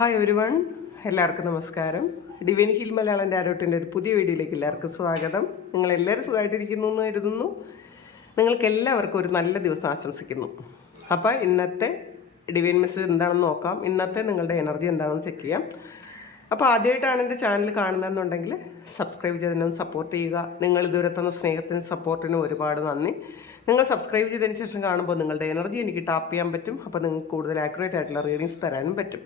Hi everyone, എല്ലാവർക്കും നമസ്കാരം. Divine heal Malayalam ടാരോട്ടിൻ്റെ ഒരു പുതിയ വീഡിയോയിലേക്ക് എല്ലാവർക്കും സ്വാഗതം. നിങ്ങളെല്ലാവരും സുഖമായിട്ടിരിക്കുന്നു എന്ന് കരുതുന്നു. നിങ്ങൾക്ക് എല്ലാവർക്കും ഒരു നല്ല ദിവസം ആശംസിക്കുന്നു. അപ്പോൾ ഇന്നത്തെ ഡിവൈൻ മെസ്സേജ് എന്താണെന്ന് നോക്കാം. ഇന്നത്തെ നിങ്ങളുടെ എനർജി എന്താണെന്ന് ചെക്ക് ചെയ്യാം. അപ്പോൾ ആദ്യമായിട്ടാണ് എൻ്റെ ചാനൽ കാണുന്നതെന്നുണ്ടെങ്കിൽ സബ്സ്ക്രൈബ് ചെയ്തതിനൊന്ന് സപ്പോർട്ട് ചെയ്യുക. നിങ്ങൾ ഇതുവരെ തന്ന സ്നേഹത്തിനും സപ്പോർട്ടിനും ഒരുപാട് നന്ദി. നിങ്ങൾ സബ്സ്ക്രൈബ് ചെയ്തതിന് ശേഷം കാണുമ്പോൾ നിങ്ങളുടെ എനർജി എനിക്ക് ടാപ്പ് ചെയ്യാൻ പറ്റും. അപ്പോൾ നിങ്ങൾക്ക് കൂടുതൽ ആക്യുറേറ്റ് ആയിട്ടുള്ള റീഡിങ്സ് തരാനും പറ്റും.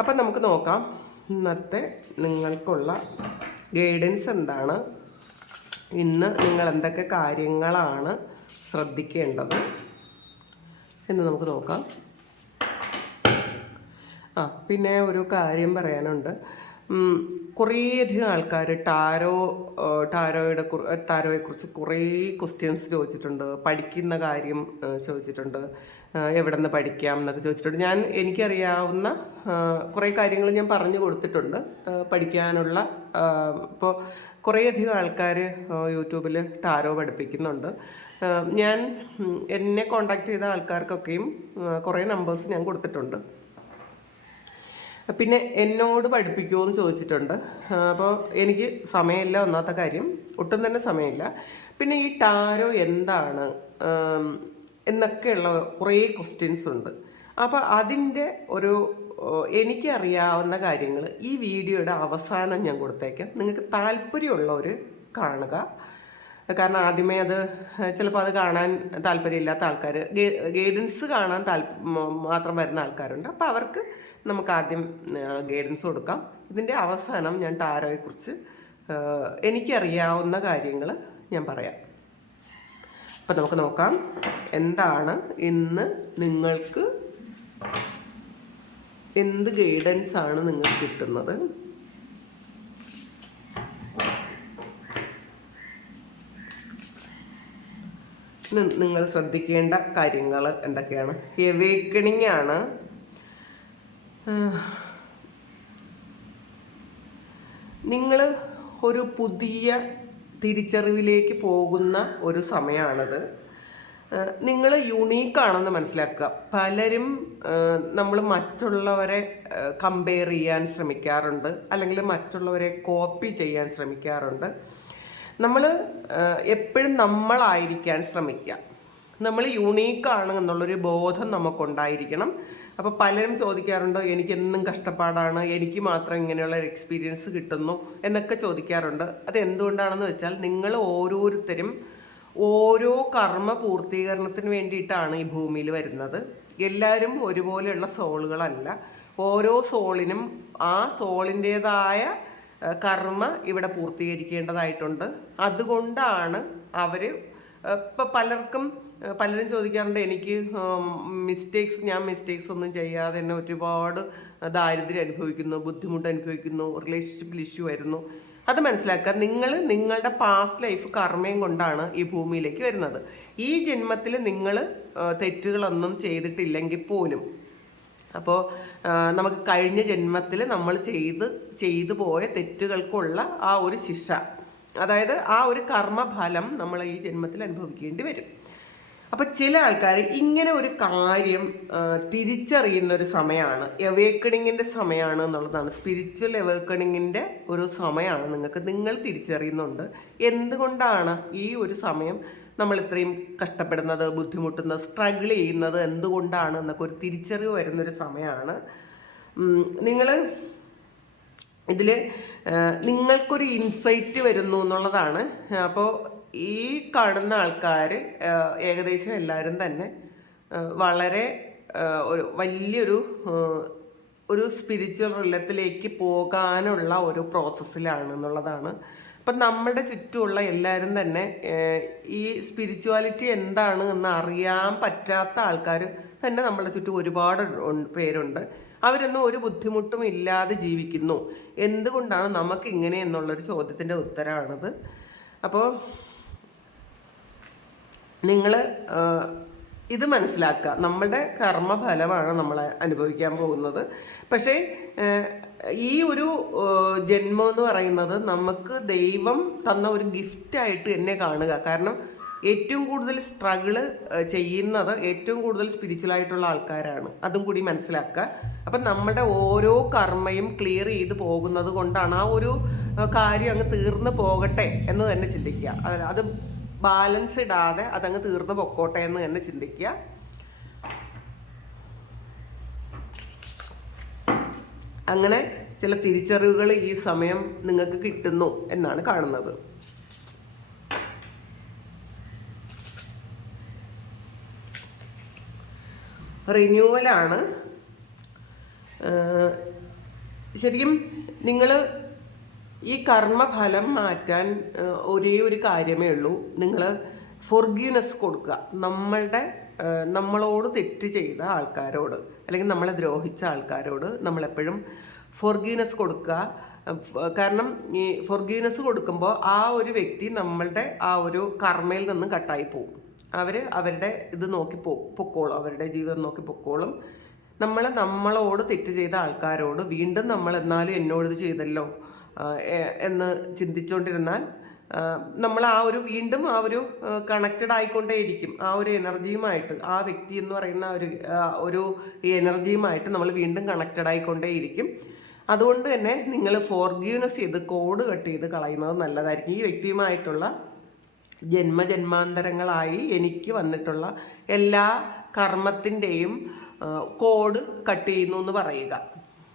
അപ്പം നമുക്ക് നോക്കാം ഇന്നത്തെ നിങ്ങൾക്കുള്ള ഗൈഡൻസ് എന്താണ്, ഇന്ന് നിങ്ങൾ എന്തൊക്കെ കാര്യങ്ങളാണ് ശ്രദ്ധിക്കേണ്ടത് എന്ന് നമുക്ക് നോക്കാം. പിന്നെ ഒരു കാര്യം പറയാനുണ്ട്. കുറേയധികം ആൾക്കാർ ടാരോയെക്കുറിച്ച് കുറേ ക്വസ്റ്റ്യൻസ് ചോദിച്ചിട്ടുണ്ട്. പഠിക്കുന്ന കാര്യം ചോദിച്ചിട്ടുണ്ട്, എവിടെ നിന്ന് പഠിക്കാം എന്നൊക്കെ ചോദിച്ചിട്ടുണ്ട്. എനിക്കറിയാവുന്ന കുറേ കാര്യങ്ങൾ ഞാൻ പറഞ്ഞു കൊടുത്തിട്ടുണ്ട് പഠിക്കാനുള്ള. ഇപ്പോൾ കുറേയധികം ആൾക്കാർ യൂട്യൂബിൽ ടാരോ പഠിപ്പിക്കുന്നുണ്ട്. എന്നെ കോണ്ടാക്ട് ചെയ്ത ആൾക്കാർക്കൊക്കെയും കുറേ നമ്പേഴ്സ് ഞാൻ കൊടുത്തിട്ടുണ്ട്. പിന്നെ എന്നോട് പഠിപ്പിക്കുമോ എന്ന് ചോദിച്ചിട്ടുണ്ട്. അപ്പോൾ എനിക്ക് സമയമില്ല, ഒന്നാമത്തെ കാര്യം, ഒട്ടും തന്നെ സമയമില്ല. പിന്നെ ഈ ടാരോ എന്താണ് എന്നൊക്കെയുള്ള കുറേ ക്വസ്റ്റ്യൻസ് ഉണ്ട്. അപ്പോൾ അതിൻ്റെ എനിക്കറിയാവുന്ന കാര്യങ്ങൾ ഈ വീഡിയോയുടെ അവസാനം ഞാൻ കൊടുത്തേക്കാം. നിങ്ങൾക്ക് താല്പര്യമുള്ളവർ കാണുക. കാരണം ആദ്യമേ ചിലപ്പോൾ അത് കാണാൻ താല്പര്യമില്ലാത്ത ആൾക്കാർ, ഗൈഡൻസ് കാണാൻ മാത്രം വരുന്ന ആൾക്കാരുണ്ട്. അപ്പോൾ അവർക്ക് നമുക്ക് ആദ്യം ഗൈഡൻസ് കൊടുക്കാം. ഇതിൻ്റെ അവസാനം ഞാൻ ടാരോയെക്കുറിച്ച് എനിക്കറിയാവുന്ന കാര്യങ്ങൾ ഞാൻ പറയാം. അപ്പം നമുക്ക് നോക്കാം എന്താണ് ഇന്ന് നിങ്ങൾക്ക്, എന്ത് ഗൈഡൻസ് ആണ് നിങ്ങൾക്ക് കിട്ടുന്നത്. നിങ്ങൾ ശ്രദ്ധിക്കേണ്ട കാര്യങ്ങൾ എന്തൊക്കെയാണ്? എവേക്കണിങ് ആണ്. നിങ്ങൾ ഒരു പുതിയ തിരിച്ചറിവിലേക്ക് പോകുന്ന ഒരു സമയമാണിത്. നിങ്ങൾ യുണീക്കാണെന്ന് മനസ്സിലാക്കുക. പലരും നമ്മൾ മറ്റുള്ളവരെ കമ്പയർ ചെയ്യാൻ ശ്രമിക്കാറുണ്ട്, അല്ലെങ്കിൽ മറ്റുള്ളവരെ കോപ്പി ചെയ്യാൻ ശ്രമിക്കാറുണ്ട്. നമ്മൾ എപ്പോഴും നമ്മളായിരിക്കാൻ ശ്രമിക്കുക. നമ്മൾ യുണീക്കാണ് എന്നുള്ളൊരു ബോധം നമുക്കുണ്ടായിരിക്കണം. അപ്പോൾ പലരും ചോദിക്കാറുണ്ട്, എനിക്കെന്നും കഷ്ടപ്പാടാണ്, എനിക്ക് മാത്രം ഇങ്ങനെയുള്ള ഒരു എക്സ്പീരിയൻസ് കിട്ടുന്നു എന്നൊക്കെ ചോദിക്കാറുണ്ട്. അത് എന്തുകൊണ്ടാണെന്ന് വെച്ചാൽ നിങ്ങൾ ഓരോരുത്തരും ഓരോ കർമ്മ പൂർത്തീകരണത്തിന് വേണ്ടിയിട്ടാണ് ഈ ഭൂമിയിൽ വരുന്നത്. എല്ലാവരും ഒരുപോലെയുള്ള സോളുകളല്ല. ഓരോ സോളിനും ആ സോളിൻ്റേതായ കർമ്മ ഇവിടെ പൂർത്തീകരിക്കേണ്ടതായിട്ടുണ്ട്. അതുകൊണ്ടാണ് ഇപ്പം പലരും ചോദിക്കാറുണ്ട്, എനിക്ക് ഞാൻ മിസ്റ്റേക്സ് ഒന്നും ചെയ്യാതെ തന്നെ ഒരുപാട് ദാരിദ്ര്യം അനുഭവിക്കുന്നു, ബുദ്ധിമുട്ട് അനുഭവിക്കുന്നു, റിലേഷൻഷിപ്പിൽ ഇഷ്യൂ വരുന്നു. അത് മനസ്സിലാക്കുക. നിങ്ങളുടെ പാസ്റ്റ് ലൈഫ് കർമ്മയും കൊണ്ടാണ് ഈ ഭൂമിയിലേക്ക് വരുന്നത്. ഈ ജന്മത്തിൽ നിങ്ങൾ തെറ്റുകളൊന്നും ചെയ്തിട്ടില്ലെങ്കിൽ പോലും, അപ്പോൾ നമുക്ക് കഴിഞ്ഞ ജന്മത്തിൽ നമ്മൾ ചെയ്തു പോയ തെറ്റുകൾക്കുള്ള ആ ഒരു ശിക്ഷ, അതായത് ആ ഒരു കർമ്മഫലം നമ്മൾ ഈ ജന്മത്തിൽ അനുഭവിക്കേണ്ടി വരും. അപ്പോൾ ചില ആൾക്കാർ ഇങ്ങനെ ഒരു കാര്യം തിരിച്ചറിയുന്ന ഒരു സമയമാണ്, എവേക്കണിങ്ങിൻ്റെ സമയമാണ് എന്നുള്ളതാണ്. സ്പിരിച്വൽ എവേക്കണിങ്ങിൻ്റെ ഒരു സമയമാണ്. നിങ്ങൾ തിരിച്ചറിയുന്നുണ്ട് എന്തുകൊണ്ടാണ് ഈ ഒരു സമയം നമ്മൾ ഇത്രയും കഷ്ടപ്പെടുന്നത്, ബുദ്ധിമുട്ടുന്നത്, സ്ട്രഗിൾ ചെയ്യുന്നത് എന്തുകൊണ്ടാണ് എന്നൊക്കെ ഒരു തിരിച്ചറിവ് വരുന്നൊരു സമയമാണ്. ഇതിൽ നിങ്ങൾക്കൊരു ഇൻസൈറ്റ് വരുന്നു എന്നുള്ളതാണ്. അപ്പോൾ ഈ കാണുന്ന ആൾക്കാർ ഏകദേശം എല്ലാവരും തന്നെ വളരെ വലിയൊരു സ്പിരിച്വൽ റിലത്തിലേക്ക് പോകാനുള്ള ഒരു പ്രോസസ്സിലാണ് എന്നുള്ളതാണ്. അപ്പം നമ്മുടെ ചുറ്റുമുള്ള എല്ലാവരും തന്നെ ഈ സ്പിരിച്വാലിറ്റി എന്താണ് എന്ന് അറിയാൻ പറ്റാത്ത ആൾക്കാർ തന്നെ നമ്മുടെ ചുറ്റും ഒരുപാട് പേരുണ്ട്. അവരൊന്നും ഒരു ബുദ്ധിമുട്ടും ഇല്ലാതെ ജീവിക്കുന്നു. എന്തുകൊണ്ടാണ് നമുക്ക് ഇങ്ങനെ എന്നുള്ളൊരു ചോദ്യത്തിൻ്റെ ഉത്തരമാണിത്. അപ്പോൾ നിങ്ങൾ ഇത് മനസ്സിലാക്കുക, നമ്മളുടെ കർമ്മഫലമാണ് നമ്മൾ അനുഭവിക്കാൻ പോകുന്നത്. പക്ഷേ ഈ ഒരു ജന്മം എന്ന് പറയുന്നത് നമുക്ക് ദൈവം തന്ന ഒരു ഗിഫ്റ്റായിട്ട് എന്നെ കാണുക. കാരണം ഏറ്റവും കൂടുതൽ സ്ട്രഗിള് ചെയ്യുന്നത് ഏറ്റവും കൂടുതൽ സ്പിരിച്വലായിട്ടുള്ള ആൾക്കാരാണ്. അതും കൂടി മനസ്സിലാക്കുക. അപ്പം നമ്മുടെ ഓരോ കർമ്മയും ക്ലിയർ ചെയ്ത് പോകുന്നത് കൊണ്ടാണ് ആ ഒരു കാര്യം അങ്ങ് തീർന്നു പോകട്ടെ എന്ന് തന്നെ ചിന്തിക്കുക. അത് ബാലൻസ് ഇടാതെ അതങ്ങ് തീർന്നു പൊക്കോട്ടെ എന്ന് തന്നെ ചിന്തിക്കുക. അങ്ങനെ ചില തിരിച്ചറിവുകൾ ഈ സമയം നിങ്ങൾക്ക് കിട്ടുന്നു എന്നാണ് കാണുന്നത്. റിന്യൂവലാണ്. ശരിക്കും നിങ്ങൾ ഈ കർമ്മഫലം മാറ്റാൻ ഒരേ ഒരു കാര്യമേ ഉള്ളൂ. നിങ്ങൾ ഫോർഗീവ്നെസ് കൊടുക്കുക. നമ്മളോട് തെറ്റ് ചെയ്ത ആൾക്കാരോട്, അല്ലെങ്കിൽ നമ്മളെ ദ്രോഹിച്ച ആൾക്കാരോട് നമ്മളെപ്പോഴും ഫോർഗീവ്നെസ് കൊടുക്കുക. കാരണം ഈ ഫോർഗീവ്നെസ് കൊടുക്കുമ്പോൾ ആ ഒരു വ്യക്തി നമ്മളുടെ ആ ഒരു കർമ്മയിൽ നിന്നും കട്ടായി പോകും. അവരുടെ ഇത് നോക്കി പൊക്കോളും, അവരുടെ ജീവിതം നോക്കി പൊക്കോളും. നമ്മളോട് തെറ്റ് ചെയ്ത ആൾക്കാരോട് വീണ്ടും നമ്മൾ എന്നാലും എന്നോട് ഇത് ചെയ്തല്ലോ എന്ന് ചിന്തിച്ചുകൊണ്ടിരുന്നാൽ നമ്മൾ വീണ്ടും ആ ഒരു കണക്റ്റഡ് ആയിക്കൊണ്ടേയിരിക്കും. ആ ഒരു എനർജിയുമായിട്ട്, ആ വ്യക്തി എന്ന് പറയുന്ന ഒരു എനർജിയുമായിട്ട് നമ്മൾ വീണ്ടും കണക്റ്റഡ് ആയിക്കൊണ്ടേയിരിക്കും. അതുകൊണ്ട് തന്നെ നിങ്ങൾ ഫോർഗീവ്നെസ് ചെയ്ത് കോഡ് കട്ട് ചെയ്ത് കളയുന്നത് നല്ലതായിരിക്കും. ഈ വ്യക്തിയുമായിട്ടുള്ള ജന്മജന്മാന്തരങ്ങളായി എനിക്ക് വന്നിട്ടുള്ള എല്ലാ കർമ്മത്തിൻ്റെയും കോഡ് കട്ട് ചെയ്യുന്നു എന്ന് പറയുക.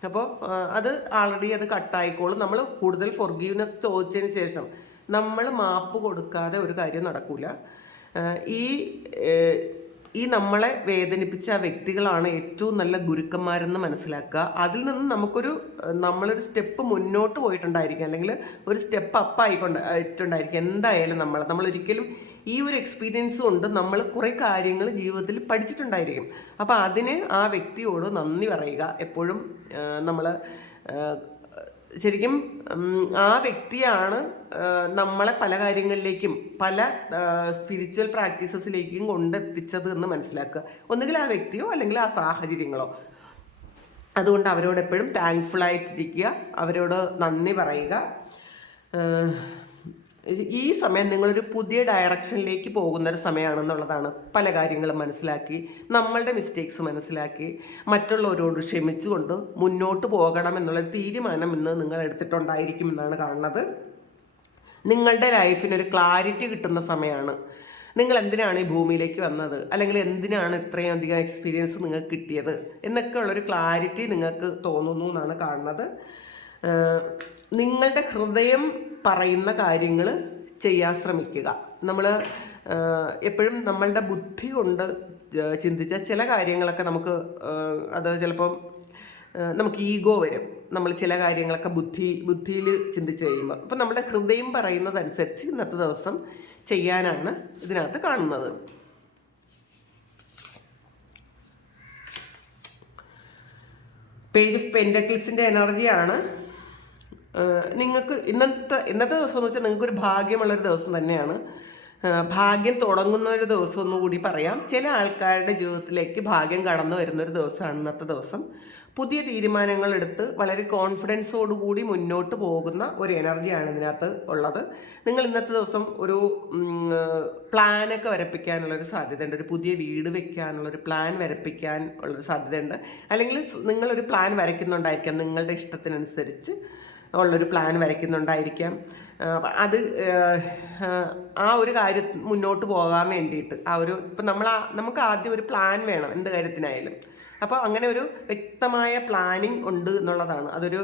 അപ്പോൾ അത് ആൾറെഡി അത് കട്ടായിക്കോളും. നമ്മൾ കൂടുതൽ ഫോർഗീവ്നെസ് ചോദിച്ചതിന് ശേഷം നമ്മൾ മാപ്പ് കൊടുക്കാതെ ഒരു കാര്യം നടക്കില്ല. ഈ നമ്മളെ വേദനിപ്പിച്ച ആ വ്യക്തികളാണ് ഏറ്റവും നല്ല ഗുരുക്കന്മാരെന്ന് മനസ്സിലാക്കുക. അതിൽ നിന്ന് നമ്മളൊരു സ്റ്റെപ്പ് മുന്നോട്ട് പോയിട്ടുണ്ടായിരിക്കും, അല്ലെങ്കിൽ ഒരു സ്റ്റെപ്പ് അപ്പ് ആയിട്ടുണ്ടായിരിക്കും. എന്തായാലും നമ്മളൊരിക്കലും ഈ ഒരു എക്സ്പീരിയൻസ് കൊണ്ട് നമ്മൾ കുറേ കാര്യങ്ങൾ ജീവിതത്തിൽ പഠിച്ചിട്ടുണ്ടായിരിക്കും. അപ്പോൾ അതിന് ആ വ്യക്തിയോട് നന്ദി പറയുക. എപ്പോഴും നമ്മൾ ശരിക്കും ആ വ്യക്തിയാണ് നമ്മളെ പല കാര്യങ്ങളിലേക്കും പല സ്പിരിച്വൽ പ്രാക്ടീസസിലേക്കും കൊണ്ടെത്തിച്ചത് എന്ന് മനസ്സിലാക്കുക. ഒന്നുകിൽ ആ വ്യക്തിയോ അല്ലെങ്കിൽ ആ സാഹചര്യങ്ങളോ. അതുകൊണ്ട് അവരോട് എപ്പോഴും താങ്ക്ഫുൾ ആയിട്ടിരിക്കുക, അവരോട് നന്ദി പറയുക. ഈ സമയം നിങ്ങളൊരു പുതിയ ഡയറക്ഷനിലേക്ക് പോകുന്നൊരു സമയമാണെന്നുള്ളതാണ്. പല കാര്യങ്ങളും മനസ്സിലാക്കി, നമ്മളുടെ മിസ്റ്റേക്സ് മനസ്സിലാക്കി, മറ്റുള്ളവരോട് ക്ഷമിച്ചുകൊണ്ട് മുന്നോട്ട് പോകണം എന്നുള്ള തീരുമാനം ഇന്ന് നിങ്ങൾ എടുത്തിട്ടുണ്ടായിരിക്കും എന്നാണ് കാണുന്നത്. നിങ്ങളുടെ ലൈഫിനൊരു ക്ലാരിറ്റി കിട്ടുന്ന സമയമാണ്. നിങ്ങൾ എന്തിനാണ് ഈ ഭൂമിയിലേക്ക് വന്നത്, അല്ലെങ്കിൽ എന്തിനാണ് ഇത്രയും അധികം എക്സ്പീരിയൻസ് നിങ്ങൾക്ക് കിട്ടിയത് എന്നൊക്കെ ഉള്ളൊരു ക്ലാരിറ്റി നിങ്ങൾക്ക് തോന്നുന്നു എന്നാണ് കാണുന്നത്. നിങ്ങളുടെ ഹൃദയം പറയുന്ന കാര്യങ്ങൾ ചെയ്യാൻ ശ്രമിക്കുക. നമ്മൾ എപ്പോഴും നമ്മളുടെ ബുദ്ധി കൊണ്ട് ചിന്തിച്ച ചില കാര്യങ്ങളൊക്കെ അത് ചിലപ്പം നമുക്ക് ഈഗോ വരും. നമ്മൾ ചില കാര്യങ്ങളൊക്കെ ബുദ്ധിയിൽ ചിന്തിച്ച് കഴിയുമ്പോൾ. അപ്പം നമ്മുടെ ഹൃദയം പറയുന്നതനുസരിച്ച് ഇന്നത്തെ ദിവസം ചെയ്യാനാണ് ഇതിനകത്ത് കാണുന്നത്. പേജ് ഓഫ് പെൻറ്റക്കിൾസിൻ്റെ എനർജിയാണ്. നിങ്ങൾക്ക് ഇന്നത്തെ ദിവസം എന്ന് വെച്ചാൽ നിങ്ങൾക്കൊരു ഭാഗ്യമുള്ളൊരു ദിവസം തന്നെയാണ്. ഭാഗ്യം തുടങ്ങുന്ന ഒരു ദിവസം എന്നുകൂടി പറയാം. ചില ആൾക്കാരുടെ ജീവിതത്തിലേക്ക് ഭാഗ്യം കടന്നു വരുന്നൊരു ദിവസമാണ് ഇന്നത്തെ ദിവസം. പുതിയ തീരുമാനങ്ങൾ എടുത്ത് വളരെ കോൺഫിഡൻസോടുകൂടി മുന്നോട്ട് പോകുന്ന ഒരു എനർജിയാണ് ഇതിനകത്ത് ഉള്ളത്. നിങ്ങൾ ഇന്നത്തെ ദിവസം ഒരു പ്ലാനൊക്കെ വരപ്പിക്കാനുള്ളൊരു സാധ്യതയുണ്ട്. ഒരു പുതിയ വീട് വെക്കാനുള്ളൊരു പ്ലാൻ വരപ്പിക്കാൻ ഉള്ളൊരു സാധ്യതയുണ്ട്. അല്ലെങ്കിൽ നിങ്ങളൊരു പ്ലാൻ വരയ്ക്കുന്നുണ്ടായിരിക്കാം, നിങ്ങളുടെ ഇഷ്ടത്തിനനുസരിച്ച് ഉള്ളൊരു പ്ലാൻ വരയ്ക്കുന്നുണ്ടായിരിക്കാം. അത് ആ ഒരു കാര്യം മുന്നോട്ട് പോകാൻ വേണ്ടിയിട്ട് ഇപ്പം നമുക്ക് ആദ്യം ഒരു പ്ലാൻ വേണം എന്ത് കാര്യത്തിനായാലും. അപ്പോൾ അങ്ങനെ ഒരു വ്യക്തമായ പ്ലാനിങ് ഉണ്ട് എന്നുള്ളതാണ്. അതൊരു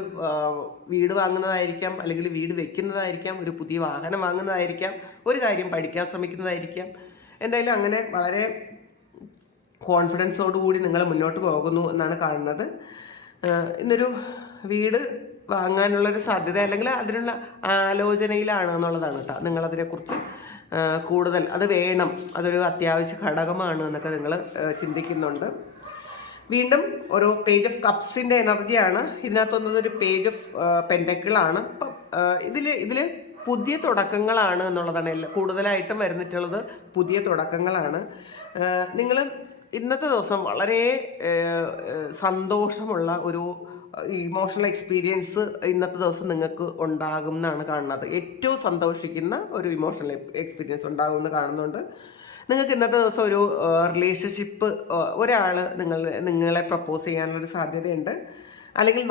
വീട് വാങ്ങുന്നതായിരിക്കാം, അല്ലെങ്കിൽ വീട് വെക്കുന്നതായിരിക്കാം, ഒരു പുതിയ വാഹനം വാങ്ങുന്നതായിരിക്കാം, ഒരു കാര്യം പഠിക്കാൻ ശ്രമിക്കുന്നതായിരിക്കാം. എന്തായാലും അങ്ങനെ വളരെ കോൺഫിഡൻസോടുകൂടി നിങ്ങൾ മുന്നോട്ട് പോകുന്നു എന്നാണ് കാണുന്നത്. ഇന്നൊരു വീട് വാങ്ങാനുള്ളൊരു സാധ്യത, അല്ലെങ്കിൽ അതിനുള്ള ആലോചനയിലാണ് എന്നുള്ളതാണ് കേട്ടോ. നിങ്ങളതിനെക്കുറിച്ച് കൂടുതൽ അത് വേണം, അതൊരു അത്യാവശ്യ ഘടകമാണ് എന്നൊക്കെ നിങ്ങൾ ചിന്തിക്കുന്നുണ്ട്. വീണ്ടും ഒരു പേജ് ഓഫ് കപ്സിൻ്റെ എനർജിയാണ് ഇതിനകത്തൊന്നത്. ഒരു പേജ് ഓഫ് പെൻറ്റക്കിളാണ്. അപ്പം ഇതിൽ പുതിയ തുടക്കങ്ങളാണ് എന്നുള്ളതാണ് കൂടുതലായിട്ടും വരുന്നിട്ടുള്ളത്. പുതിയ തുടക്കങ്ങളാണ്. നിങ്ങൾ ഇന്നത്തെ ദിവസം വളരെ സന്തോഷമുള്ള ഒരു ഇമോഷണൽ എക്സ്പീരിയൻസ് ഇന്നത്തെ ദിവസം നിങ്ങൾക്ക് ഉണ്ടാകും എന്നാണ് കാണുന്നത്. ഏറ്റവും സന്തോഷിക്കുന്ന ഒരു ഇമോഷണൽ എക്സ്പീരിയൻസ് ഉണ്ടാകും എന്ന് കാണുന്നുണ്ട്. നിങ്ങൾക്ക് ഇന്നത്തെ ദിവസം ഒരു റിലേഷൻഷിപ്പ്, ഒരാൾ നിങ്ങളെ പ്രപ്പോസ് ചെയ്യാനുള്ളൊരു സാധ്യതയുണ്ട്. അല്ലെങ്കിൽ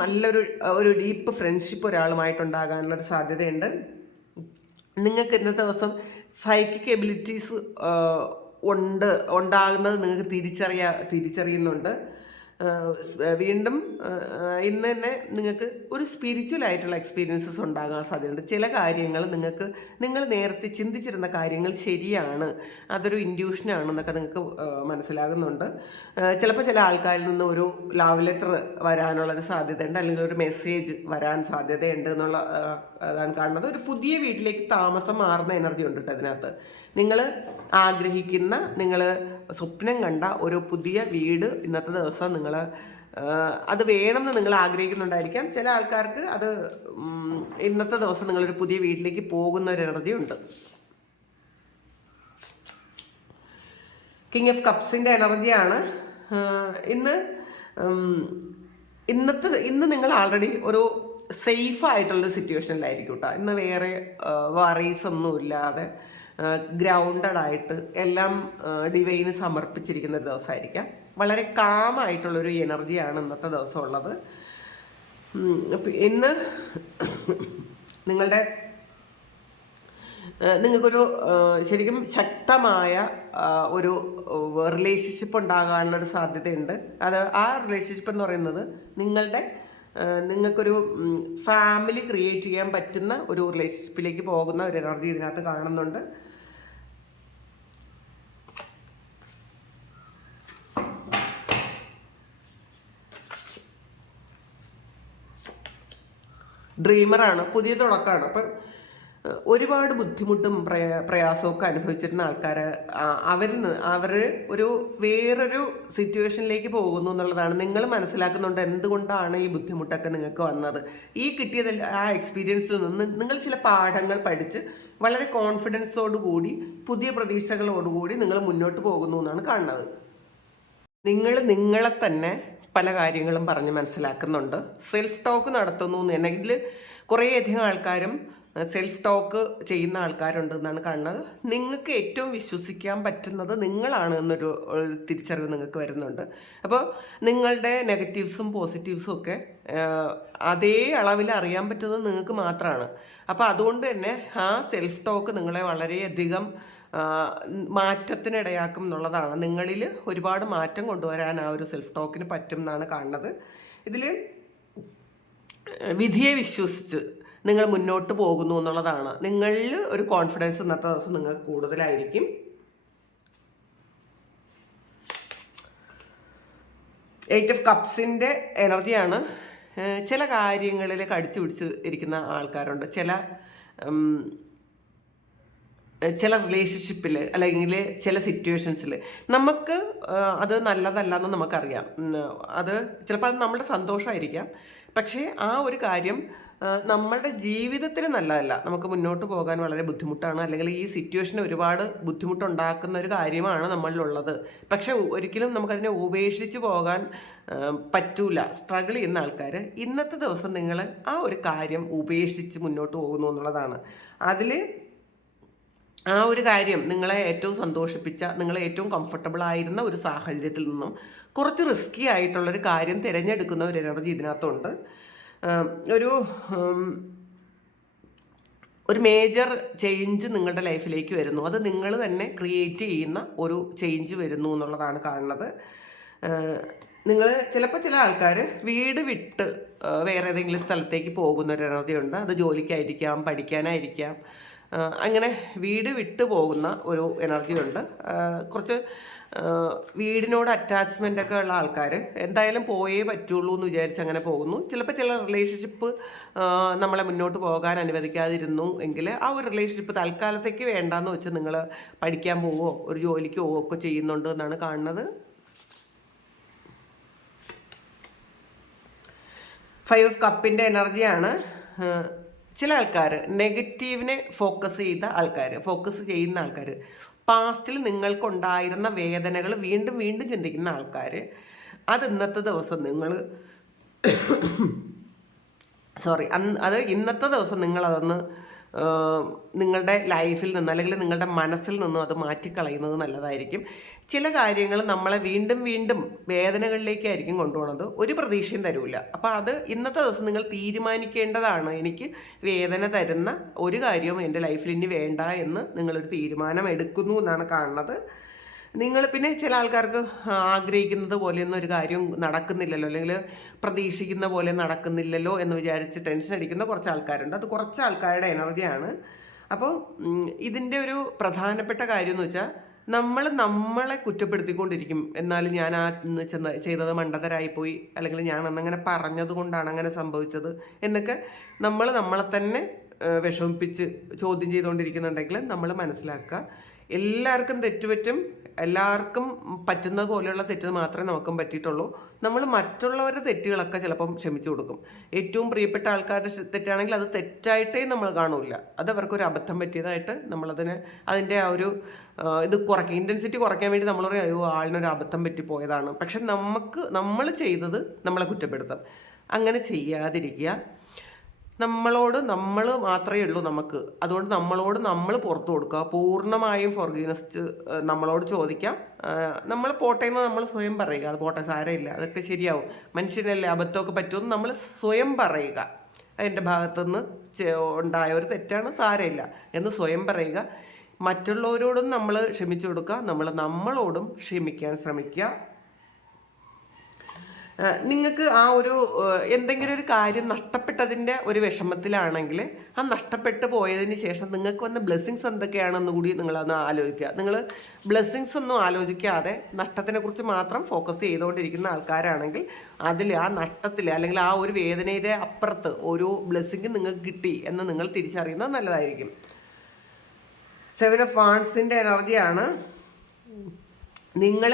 ഒരു ഡീപ്പ് ഫ്രണ്ട്ഷിപ്പ് ഒരാളുമായിട്ടുണ്ടാകാനുള്ളൊരു സാധ്യതയുണ്ട്. നിങ്ങൾക്ക് ഇന്നത്തെ ദിവസം സൈക്കിക് എബിലിറ്റീസ് ഉണ്ടാകുന്നത് നിങ്ങൾക്ക് തിരിച്ചറിയുന്നുണ്ട്. വീണ്ടും ഇന്ന് തന്നെ നിങ്ങൾക്ക് ഒരു സ്പിരിച്വൽ ആയിട്ടുള്ള എക്സ്പീരിയൻസസ് ഉണ്ടാകാൻ സാധ്യതയുണ്ട്. ചില കാര്യങ്ങൾ നിങ്ങൾ നേരത്തെ ചിന്തിച്ചിരുന്ന കാര്യങ്ങൾ ശരിയാണ്, അതൊരു ഇൻഡ്യൂഷനാണെന്നൊക്കെ നിങ്ങൾക്ക് മനസ്സിലാകുന്നുണ്ട്. ചിലപ്പോൾ ചില ആൾക്കാരിൽ നിന്ന് ഒരു ലവ് ലെറ്റർ വരാനുള്ളൊരു സാധ്യതയുണ്ട്, അല്ലെങ്കിൽ ഒരു മെസ്സേജ് വരാൻ സാധ്യതയുണ്ട് എന്നുള്ള അതാണ് കാണുന്നത്. ഒരു പുതിയ വീട്ടിലേക്ക് താമസം മാറുന്ന എനർജി ഉണ്ട് കേട്ടോ അതിനകത്ത്. നിങ്ങൾ ആഗ്രഹിക്കുന്ന, നിങ്ങൾ സ്വപ്നം കണ്ട ഒരു പുതിയ വീട് ഇന്നത്തെ ദിവസം അത് വേണമെന്ന് നിങ്ങൾ ആഗ്രഹിക്കുന്നുണ്ടായിരിക്കാം. ചില ആൾക്കാർക്ക് അത് ഇന്നത്തെ ദിവസം നിങ്ങളൊരു പുതിയ വീട്ടിലേക്ക് പോകുന്ന ഒരു എനർജി ഉണ്ട്. കിങ് ഓഫ് കപ്സിൻ്റെ എനർജിയാണ് ഇന്ന് നിങ്ങൾ ആൾറെഡി ഒരു സേഫ് ആയിട്ടുള്ള സിറ്റുവേഷനിലായിരിക്കും കേട്ടോ. ഇന്ന് വേറെ വറീസ് ഒന്നും ഇല്ലാതെ ഗ്രൗണ്ടഡ് ആയിട്ട് എല്ലാം ഡിവൈന് സമർപ്പിച്ചിരിക്കുന്ന ഒരു ദിവസമായിരിക്കാം. വളരെ കാമായിട്ടുള്ളൊരു എനർജിയാണ് ഇന്നത്തെ ദിവസം ഉള്ളത്. ഇന്ന് നിങ്ങൾക്കൊരു ശരിക്കും ശക്തമായ ഒരു റിലേഷൻഷിപ്പ് ഉണ്ടാകാനുള്ളൊരു സാധ്യതയുണ്ട്. ആ റിലേഷൻഷിപ്പ് എന്ന് പറയുന്നത് നിങ്ങൾക്കൊരു ഫാമിലി ക്രിയേറ്റ് ചെയ്യാൻ പറ്റുന്ന ഒരു റിലേഷൻഷിപ്പിലേക്ക് പോകുന്ന ഒരു എനർജി ഇതിനകത്ത് കാണുന്നുണ്ട്. ഡ്രീമറാണ്, പുതിയ തുടക്കമാണ്. അപ്പം ഒരുപാട് ബുദ്ധിമുട്ടും പ്രയാസമൊക്കെ അനുഭവിച്ചിരുന്ന ആൾക്കാർ അവർ വേറൊരു സിറ്റുവേഷനിലേക്ക് പോകുന്നു എന്നുള്ളതാണ്. നിങ്ങൾ മനസ്സിലാക്കുന്നുണ്ട് എന്തുകൊണ്ടാണ് ഈ ബുദ്ധിമുട്ടൊക്കെ നിങ്ങൾക്ക് വന്നത്. ഈ കിട്ടിയത് ആ എക്സ്പീരിയൻസിൽ നിന്ന് നിങ്ങൾ ചില പാഠങ്ങൾ പഠിച്ച് വളരെ കോൺഫിഡൻസോടുകൂടി, പുതിയ പ്രതീക്ഷകളോടുകൂടി നിങ്ങൾ മുന്നോട്ട് പോകുന്നു എന്നാണ് കാണുന്നത്. നിങ്ങളെ തന്നെ പല കാര്യങ്ങളും പറഞ്ഞ് മനസ്സിലാക്കുന്നുണ്ട്. സെൽഫ് ടോക്ക് നടത്തുന്നു എന്നെങ്കിൽ കുറേയധികം ആൾക്കാരും സെൽഫ് ടോക്ക് ചെയ്യുന്ന ആൾക്കാരുണ്ട് എന്നാണ് കാണുന്നത്. നിങ്ങൾക്ക് ഏറ്റവും വിശ്വസിക്കാൻ പറ്റുന്നത് നിങ്ങളാണ് എന്നൊരു തിരിച്ചറിവ് നിങ്ങൾക്ക് വരുന്നുണ്ട്. അപ്പോൾ നിങ്ങളുടെ നെഗറ്റീവ്സും പോസിറ്റീവ്സും ഒക്കെ അതേ അളവിൽ അറിയാൻ പറ്റുന്നത് നിങ്ങൾക്ക് മാത്രമാണ്. അപ്പോൾ അതുകൊണ്ട് തന്നെ ആ സെൽഫ് ടോക്ക് നിങ്ങളെ വളരെയധികം മാറ്റത്തിനിടയാക്കും എന്നുള്ളതാണ്. നിങ്ങളിൽ ഒരുപാട് മാറ്റം കൊണ്ടുവരാൻ ആ ഒരു സെൽഫ് ടോക്കിന് പറ്റും എന്നാണ് കാണുന്നത്. ഇതിൽ വിധിയെ വിശ്വസിച്ച് നിങ്ങൾ മുന്നോട്ട് പോകുന്നു എന്നുള്ളതാണ്. നിങ്ങളിൽ ഒരു കോൺഫിഡൻസ് ഇന്നത്തെ ദിവസം നിങ്ങൾക്ക് കൂടുതലായിരിക്കും. എയ്റ്റ് ഓഫ് കപ്സിൻ്റെ എനർജിയാണ്. ചില കാര്യങ്ങളിൽ കടിച്ചു പിടിച്ച് ഇരിക്കുന്ന ആൾക്കാരുണ്ട്. ചില റിലേഷൻഷിപ്പിൽ അല്ലെങ്കിൽ ചില സിറ്റുവേഷൻസിൽ നമുക്ക് അത് നല്ലതല്ലെന്ന് നമുക്കറിയാം. ചിലപ്പോൾ അത് നമ്മുടെ സന്തോഷമായിരിക്കാം, പക്ഷേ ആ ഒരു കാര്യം നമ്മളുടെ ജീവിതത്തിന് നല്ലതല്ല, നമുക്ക് മുന്നോട്ട് പോകാൻ വളരെ ബുദ്ധിമുട്ടാണ്, അല്ലെങ്കിൽ ഈ സിറ്റുവേഷന് ഒരുപാട് ബുദ്ധിമുട്ടുണ്ടാക്കുന്ന ഒരു കാര്യമാണ് നമ്മളിലുള്ളത്. പക്ഷെ ഒരിക്കലും നമുക്കതിനെ ഉപേക്ഷിച്ച് പോകാൻ പറ്റൂല. സ്ട്രഗിൾ ചെയ്യുന്ന ആൾക്കാർ ഇന്നത്തെ ദിവസം നിങ്ങൾ ആ ഒരു കാര്യം ഉപേക്ഷിച്ച് മുന്നോട്ട് പോകുന്നു എന്നുള്ളതാണ്. ആ ഒരു കാര്യം നിങ്ങളെ ഏറ്റവും സന്തോഷിപ്പിച്ച, നിങ്ങളെ ഏറ്റവും കംഫർട്ടബിൾ ആയിരുന്ന ഒരു സാഹചര്യത്തിൽ നിന്നും കുറച്ച് റിസ്കി ആയിട്ടുള്ളൊരു കാര്യം തിരഞ്ഞെടുക്കുന്ന ഒരു എനർജി ഇതിനകത്തുണ്ട്. ഒരു മേജർ ചേഞ്ച് നിങ്ങളുടെ ലൈഫിലേക്ക് വരുന്നു. അത് നിങ്ങൾ തന്നെ ക്രിയേറ്റ് ചെയ്യുന്ന ഒരു ചേഞ്ച് വരുന്നു എന്നുള്ളതാണ് കാണുന്നത്. നിങ്ങൾ ചിലപ്പോൾ ചില ആൾക്കാർ വീട് വിട്ട് വേറെ ഏതെങ്കിലും സ്ഥലത്തേക്ക് പോകുന്ന ഒരു എനർജി ഉണ്ട്. അത് ജോലിക്കായിരിക്കാം, പഠിക്കാനായിരിക്കാം. അങ്ങനെ വീട് വിട്ടു പോകുന്ന ഒരു എനർജി ഉണ്ട്. കുറച്ച് വീടിനോട് അറ്റാച്ച്മെൻ്റ് ഒക്കെ ഉള്ള ആൾക്കാർ എന്തായാലും പോയേ പറ്റുള്ളൂ എന്ന് വിചാരിച്ച് അങ്ങനെ പോകുന്നു. ചിലപ്പോൾ ചില റിലേഷൻഷിപ്പ് നമ്മളെ മുന്നോട്ട് പോകാൻ അനുവദിക്കാതിരുന്നു എങ്കിൽ ആ ഒരു റിലേഷൻഷിപ്പ് തൽക്കാലത്തേക്ക് വേണ്ടാന്ന് വെച്ച് നിങ്ങൾ പഠിക്കാൻ പോവുകയോ ഒരു ജോലിക്ക് പോവുകയോ ഒക്കെ ചെയ്യുന്നുണ്ട് എന്നാണ് കാണുന്നത്. 5 ഓഫ് കപ്പിൻ്റെ എനർജിയാണ്. ചില ആൾക്കാർ നെഗറ്റീവിനെ ഫോക്കസ് ചെയ്യുന്ന ആൾക്കാർ പാസ്റ്റിൽ നിങ്ങൾക്കുണ്ടായിരുന്ന വേദനകൾ വീണ്ടും വീണ്ടും ചിന്തിക്കുന്ന ആൾക്കാർ, അത് ഇന്നത്തെ ദിവസം നിങ്ങൾ അത് ഇന്നത്തെ ദിവസം നിങ്ങളതൊന്ന് നിങ്ങളുടെ ലൈഫിൽ നിന്ന് അല്ലെങ്കിൽ നിങ്ങളുടെ മനസ്സിൽ നിന്നും അത് മാറ്റിക്കളയുന്നത് നല്ലതായിരിക്കും. ചില കാര്യങ്ങൾ നമ്മളെ വീണ്ടും വീണ്ടും വേദനകളിലേക്കായിരിക്കും കൊണ്ടുപോകുന്നത്, ഒരു പ്രതീക്ഷയും തരൂല. അപ്പോൾ അത് ഇന്നത്തെ ദിവസം നിങ്ങൾ തീരുമാനിക്കേണ്ടതാണ്. എനിക്ക് വേദന തരുന്ന ഒരു കാര്യവും എൻ്റെ ലൈഫിൽ ഇനി വേണ്ട എന്ന് നിങ്ങളൊരു തീരുമാനം എടുക്കുന്നു എന്നാണ് കാണുന്നത്. നിങ്ങൾ പിന്നെ ചില ആൾക്കാർക്ക് ആഗ്രഹിക്കുന്നത് പോലെയൊന്നും ഒരു കാര്യം നടക്കുന്നില്ലല്ലോ, അല്ലെങ്കിൽ പ്രതീക്ഷിക്കുന്ന പോലെ നടക്കുന്നില്ലല്ലോ എന്ന് വിചാരിച്ച് ടെൻഷൻ അടിക്കുന്ന കുറച്ച് ആൾക്കാരുണ്ട്. അത് കുറച്ച് ആൾക്കാരുടെ എനർജിയാണ്. അപ്പോൾ ഇതിൻ്റെ ഒരു പ്രധാനപ്പെട്ട കാര്യം എന്ന് വെച്ചാൽ, നമ്മളെ കുറ്റപ്പെടുത്തിക്കൊണ്ടിരിക്കും. എന്നാലും ഞാൻ ആ ചെയ്തത് മണ്ടതരായിപ്പോയി, അല്ലെങ്കിൽ ഞാൻ അന്നങ്ങനെ പറഞ്ഞത് കൊണ്ടാണ് അങ്ങനെ സംഭവിച്ചത് എന്നൊക്കെ നമ്മളെ തന്നെ വിഷമിപ്പിച്ച് ചോദ്യം ചെയ്തുകൊണ്ടിരിക്കുന്നുണ്ടെങ്കിൽ നമ്മൾ മനസ്സിലാക്കുക, എല്ലാവർക്കും തെറ്റുപറ്റും. എല്ലാവർക്കും പറ്റുന്ന പോലെയുള്ള തെറ്റ് മാത്രമേ നമുക്കും പറ്റിയിട്ടുള്ളൂ. നമ്മൾ മറ്റുള്ളവരുടെ തെറ്റുകളൊക്കെ ചിലപ്പം ക്ഷമിച്ചു കൊടുക്കും. ഏറ്റവും പ്രിയപ്പെട്ട ആൾക്കാരുടെ തെറ്റാണെങ്കിൽ അത് തെറ്റായിട്ടേ നമ്മൾ കാണൂല. അത് അവർക്കൊരു അബദ്ധം പറ്റിയതായിട്ട് അതിൻ്റെ ആ ഒരു ഇൻറ്റൻസിറ്റി കുറയ്ക്കാൻ വേണ്ടി നമ്മൾ പറയും, അയ്യോ ആളിനൊരു അബദ്ധം പറ്റിപ്പോയതാണ്. പക്ഷെ നമ്മൾ ചെയ്തത് നമ്മളെ കുറ്റപ്പെടുത്താം. അങ്ങനെ ചെയ്യാതിരിക്കുക. നമ്മൾ മാത്രമേ ഉള്ളൂ നമുക്ക്. അതുകൊണ്ട് നമ്മൾ പുറത്തു കൊടുക്കുക. പൂർണ്ണമായും ഫോർഗീവ്നെസ് നമ്മളോട് ചോദിക്കാം. നമ്മൾ പോട്ടേന്ന് നമ്മൾ സ്വയം പറയുക, അത് പോട്ടെ സാരമില്ല, അതൊക്കെ ശരിയാവും, മനുഷ്യനല്ലേ, അബദ്ധമൊക്കെ പറ്റുമെന്ന് നമ്മൾ സ്വയം പറയുക. എൻ്റെ ഭാഗത്തുനിന്ന് ഉണ്ടായ ഒരു തെറ്റാണ്, സാരമില്ല എന്ന് സ്വയം പറയുക. മറ്റുള്ളവരോടും നമ്മൾ ക്ഷമിച്ചു കൊടുക്കുക. നമ്മളോടും ക്ഷമിക്കാൻ ശ്രമിക്കുക. നിങ്ങൾക്ക് ആ ഒരു എന്തെങ്കിലും ഒരു കാര്യം നഷ്ടപ്പെട്ടതിൻ്റെ ഒരു വിഷമത്തിലാണെങ്കിൽ, ആ നഷ്ടപ്പെട്ടു പോയതിന് ശേഷം നിങ്ങൾക്ക് വന്ന ബ്ലെസ്സിങ്സ് എന്തൊക്കെയാണെന്ന് കൂടി നിങ്ങളൊന്ന് ആലോചിക്കുക. നിങ്ങൾ ബ്ലെസ്സിങ്സ് ഒന്നും ആലോചിക്കാതെ നഷ്ടത്തിനെക്കുറിച്ച് മാത്രം ഫോക്കസ് ചെയ്തുകൊണ്ടിരിക്കുന്ന ആൾക്കാരാണെങ്കിൽ, ആ നഷ്ടത്തിൽ അല്ലെങ്കിൽ ആ ഒരു വേദനയുടെ അപ്പുറത്ത് ഒരു ബ്ലെസ്സിങ് നിങ്ങൾക്ക് കിട്ടി എന്ന് നിങ്ങൾ തിരിച്ചറിയുന്നത് നല്ലതായിരിക്കും. 7 of Wands-ന്റെ എനർജിയാണ്. നിങ്ങൾ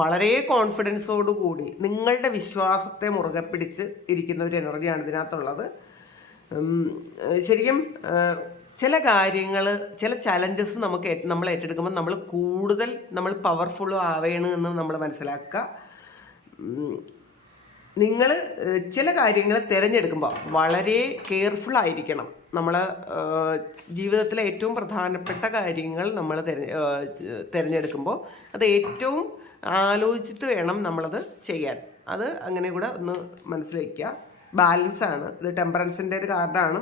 വളരെ കോൺഫിഡൻസോടുകൂടി നിങ്ങളുടെ വിശ്വാസത്തെ മുറുകെ പിടിച്ച് ഇരിക്കുന്ന ഒരു എനർജിയാണ് ഇതിനകത്തുള്ളത്. ശരിക്കും ചില കാര്യങ്ങൾ, ചില ചലഞ്ചസ് നമ്മൾ ഏറ്റെടുക്കുമ്പോൾ നമ്മൾ പവർഫുൾ ആവേണ് എന്ന് നമ്മൾ മനസ്സിലാക്കുക. നിങ്ങൾ ചില കാര്യങ്ങൾ തിരഞ്ഞെടുക്കുമ്പോൾ വളരെ കെയർഫുൾ ആയിരിക്കണം. നമ്മൾ ജീവിതത്തിലെ ഏറ്റവും പ്രധാനപ്പെട്ട കാര്യങ്ങൾ നമ്മൾ തിരഞ്ഞെടുക്കുമ്പോൾ അത് ഏറ്റവും ആലോചിച്ചിട്ട് വേണം നമ്മളത് ചെയ്യാൻ. അത് അങ്ങനെ കൂടെ ഒന്ന് മനസ്സിലാക്കുക. ബാലൻസാണ് ഇത്. ടെമ്പറൻസിൻ്റെ ഒരു കാർഡാണ്.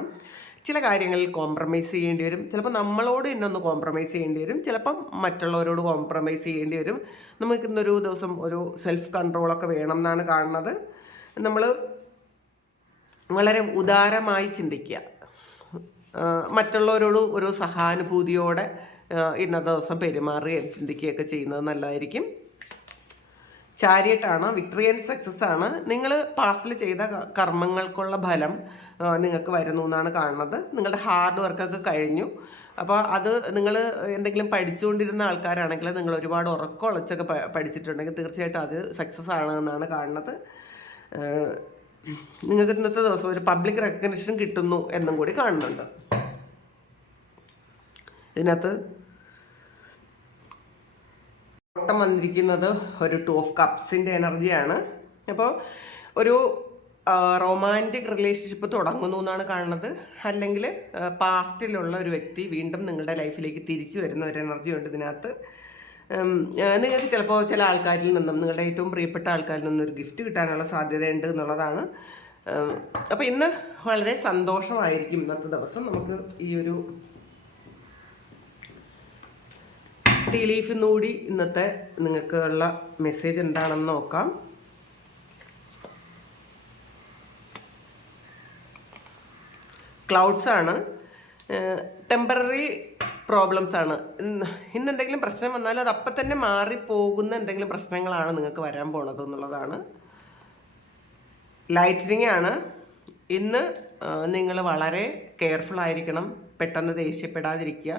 ചില കാര്യങ്ങളിൽ കോംപ്രമൈസ് ചെയ്യേണ്ടി വരും. ചിലപ്പോൾ നമ്മളോട് തന്നെ ഒന്ന് കോംപ്രമൈസ് ചെയ്യേണ്ടി വരും, ചിലപ്പം മറ്റുള്ളവരോട് കോംപ്രമൈസ് ചെയ്യേണ്ടി വരും. നമുക്ക് ഇന്നൊരു ദിവസം ഒരു സെൽഫ് കൺട്രോളൊക്കെ വേണം എന്നാണ് കാണുന്നത്. നമ്മൾ വളരെ ഉദാരമായി ചിന്തിക്കുക. മറ്റുള്ളവരോട് ഒരു സഹാനുഭൂതിയോടെ ഇന്നത്തെ ദിവസം പെരുമാറുകയും ചിന്തിക്കുകയൊക്കെ ചെയ്യുന്നത് നല്ലതായിരിക്കും. ചാരിയറ്റാണ്. വിക്ടറി ആൻഡ് സക്സസ് ആണ്. നിങ്ങൾ പാസ്റ്റിൽ ചെയ്ത കർമ്മങ്ങൾക്കുള്ള ഫലം നിങ്ങൾക്ക് വരുന്നു എന്നാണ് കാണുന്നത്. നിങ്ങളുടെ ഹാർഡ് വർക്കൊക്കെ കഴിഞ്ഞു. അപ്പോൾ അത് നിങ്ങൾ എന്തെങ്കിലും പഠിച്ചുകൊണ്ടിരുന്ന ആൾക്കാരാണെങ്കിൽ, നിങ്ങൾ ഒരുപാട് ഉറക്കമുളച്ചൊക്കെ പഠിച്ചിട്ടുണ്ടെങ്കിൽ തീർച്ചയായിട്ടും അത് സക്സസ് ആണ് എന്നാണ് കാണുന്നത്. നിങ്ങൾക്ക് ഇന്നത്തെ ദിവസം ഒരു പബ്ലിക് റെക്കഗ്നിഷൻ കിട്ടുന്നു എന്നും കൂടി കാണുന്നുണ്ട്. ഇതിനകത്ത് ഓട്ടം വന്നിരിക്കുന്നത് ഒരു 2 of Cups-ന്റെ എനർജിയാണ്. അപ്പോൾ ഒരു റൊമാൻറ്റിക് റിലേഷൻഷിപ്പ് തുടങ്ങുന്നു എന്നാണ് കാണുന്നത്. അല്ലെങ്കിൽ പാസ്റ്റിലുള്ള ഒരു വ്യക്തി വീണ്ടും നിങ്ങളുടെ ലൈഫിലേക്ക് തിരിച്ചു വരുന്ന ഒരു എനർജി ഉണ്ട് ഇതിനകത്ത്. നിങ്ങൾക്ക് ചിലപ്പോൾ ചില ആൾക്കാരിൽ നിന്നും, നിങ്ങളുടെ ഏറ്റവും പ്രിയപ്പെട്ട ആൾക്കാരിൽ നിന്നും ഒരു ഗിഫ്റ്റ് കിട്ടാനുള്ള സാധ്യതയുണ്ട് എന്നുള്ളതാണ്. അപ്പോൾ ഇന്ന് വളരെ സന്തോഷമായിരിക്കും ഇന്നത്തെ ദിവസം. നമുക്ക് ഈ ഒരു ടീ ലീഫിന്നുകൂടി ഇന്നത്തെ നിങ്ങൾക്കുള്ള മെസ്സേജ് എന്താണെന്ന് നോക്കാം. ക്ലൗഡ്സ് ആണ്. ടെമ്പററി പ്രോബ്ലംസ് ആണ്. ഇന്ന് എന്തെങ്കിലും പ്രശ്നം വന്നാൽ അത് അപ്പം തന്നെ മാറിപ്പോകുന്ന എന്തെങ്കിലും പ്രശ്നങ്ങളാണ് നിങ്ങൾക്ക് വരാൻ പോണത് എന്നുള്ളതാണ്. ലൈറ്റനിങ് ആണ്. ഇന്ന് നിങ്ങൾ വളരെ കെയർഫുൾ ആയിരിക്കണം. പെട്ടെന്ന് ദേഷ്യപ്പെടാതിരിക്കുക.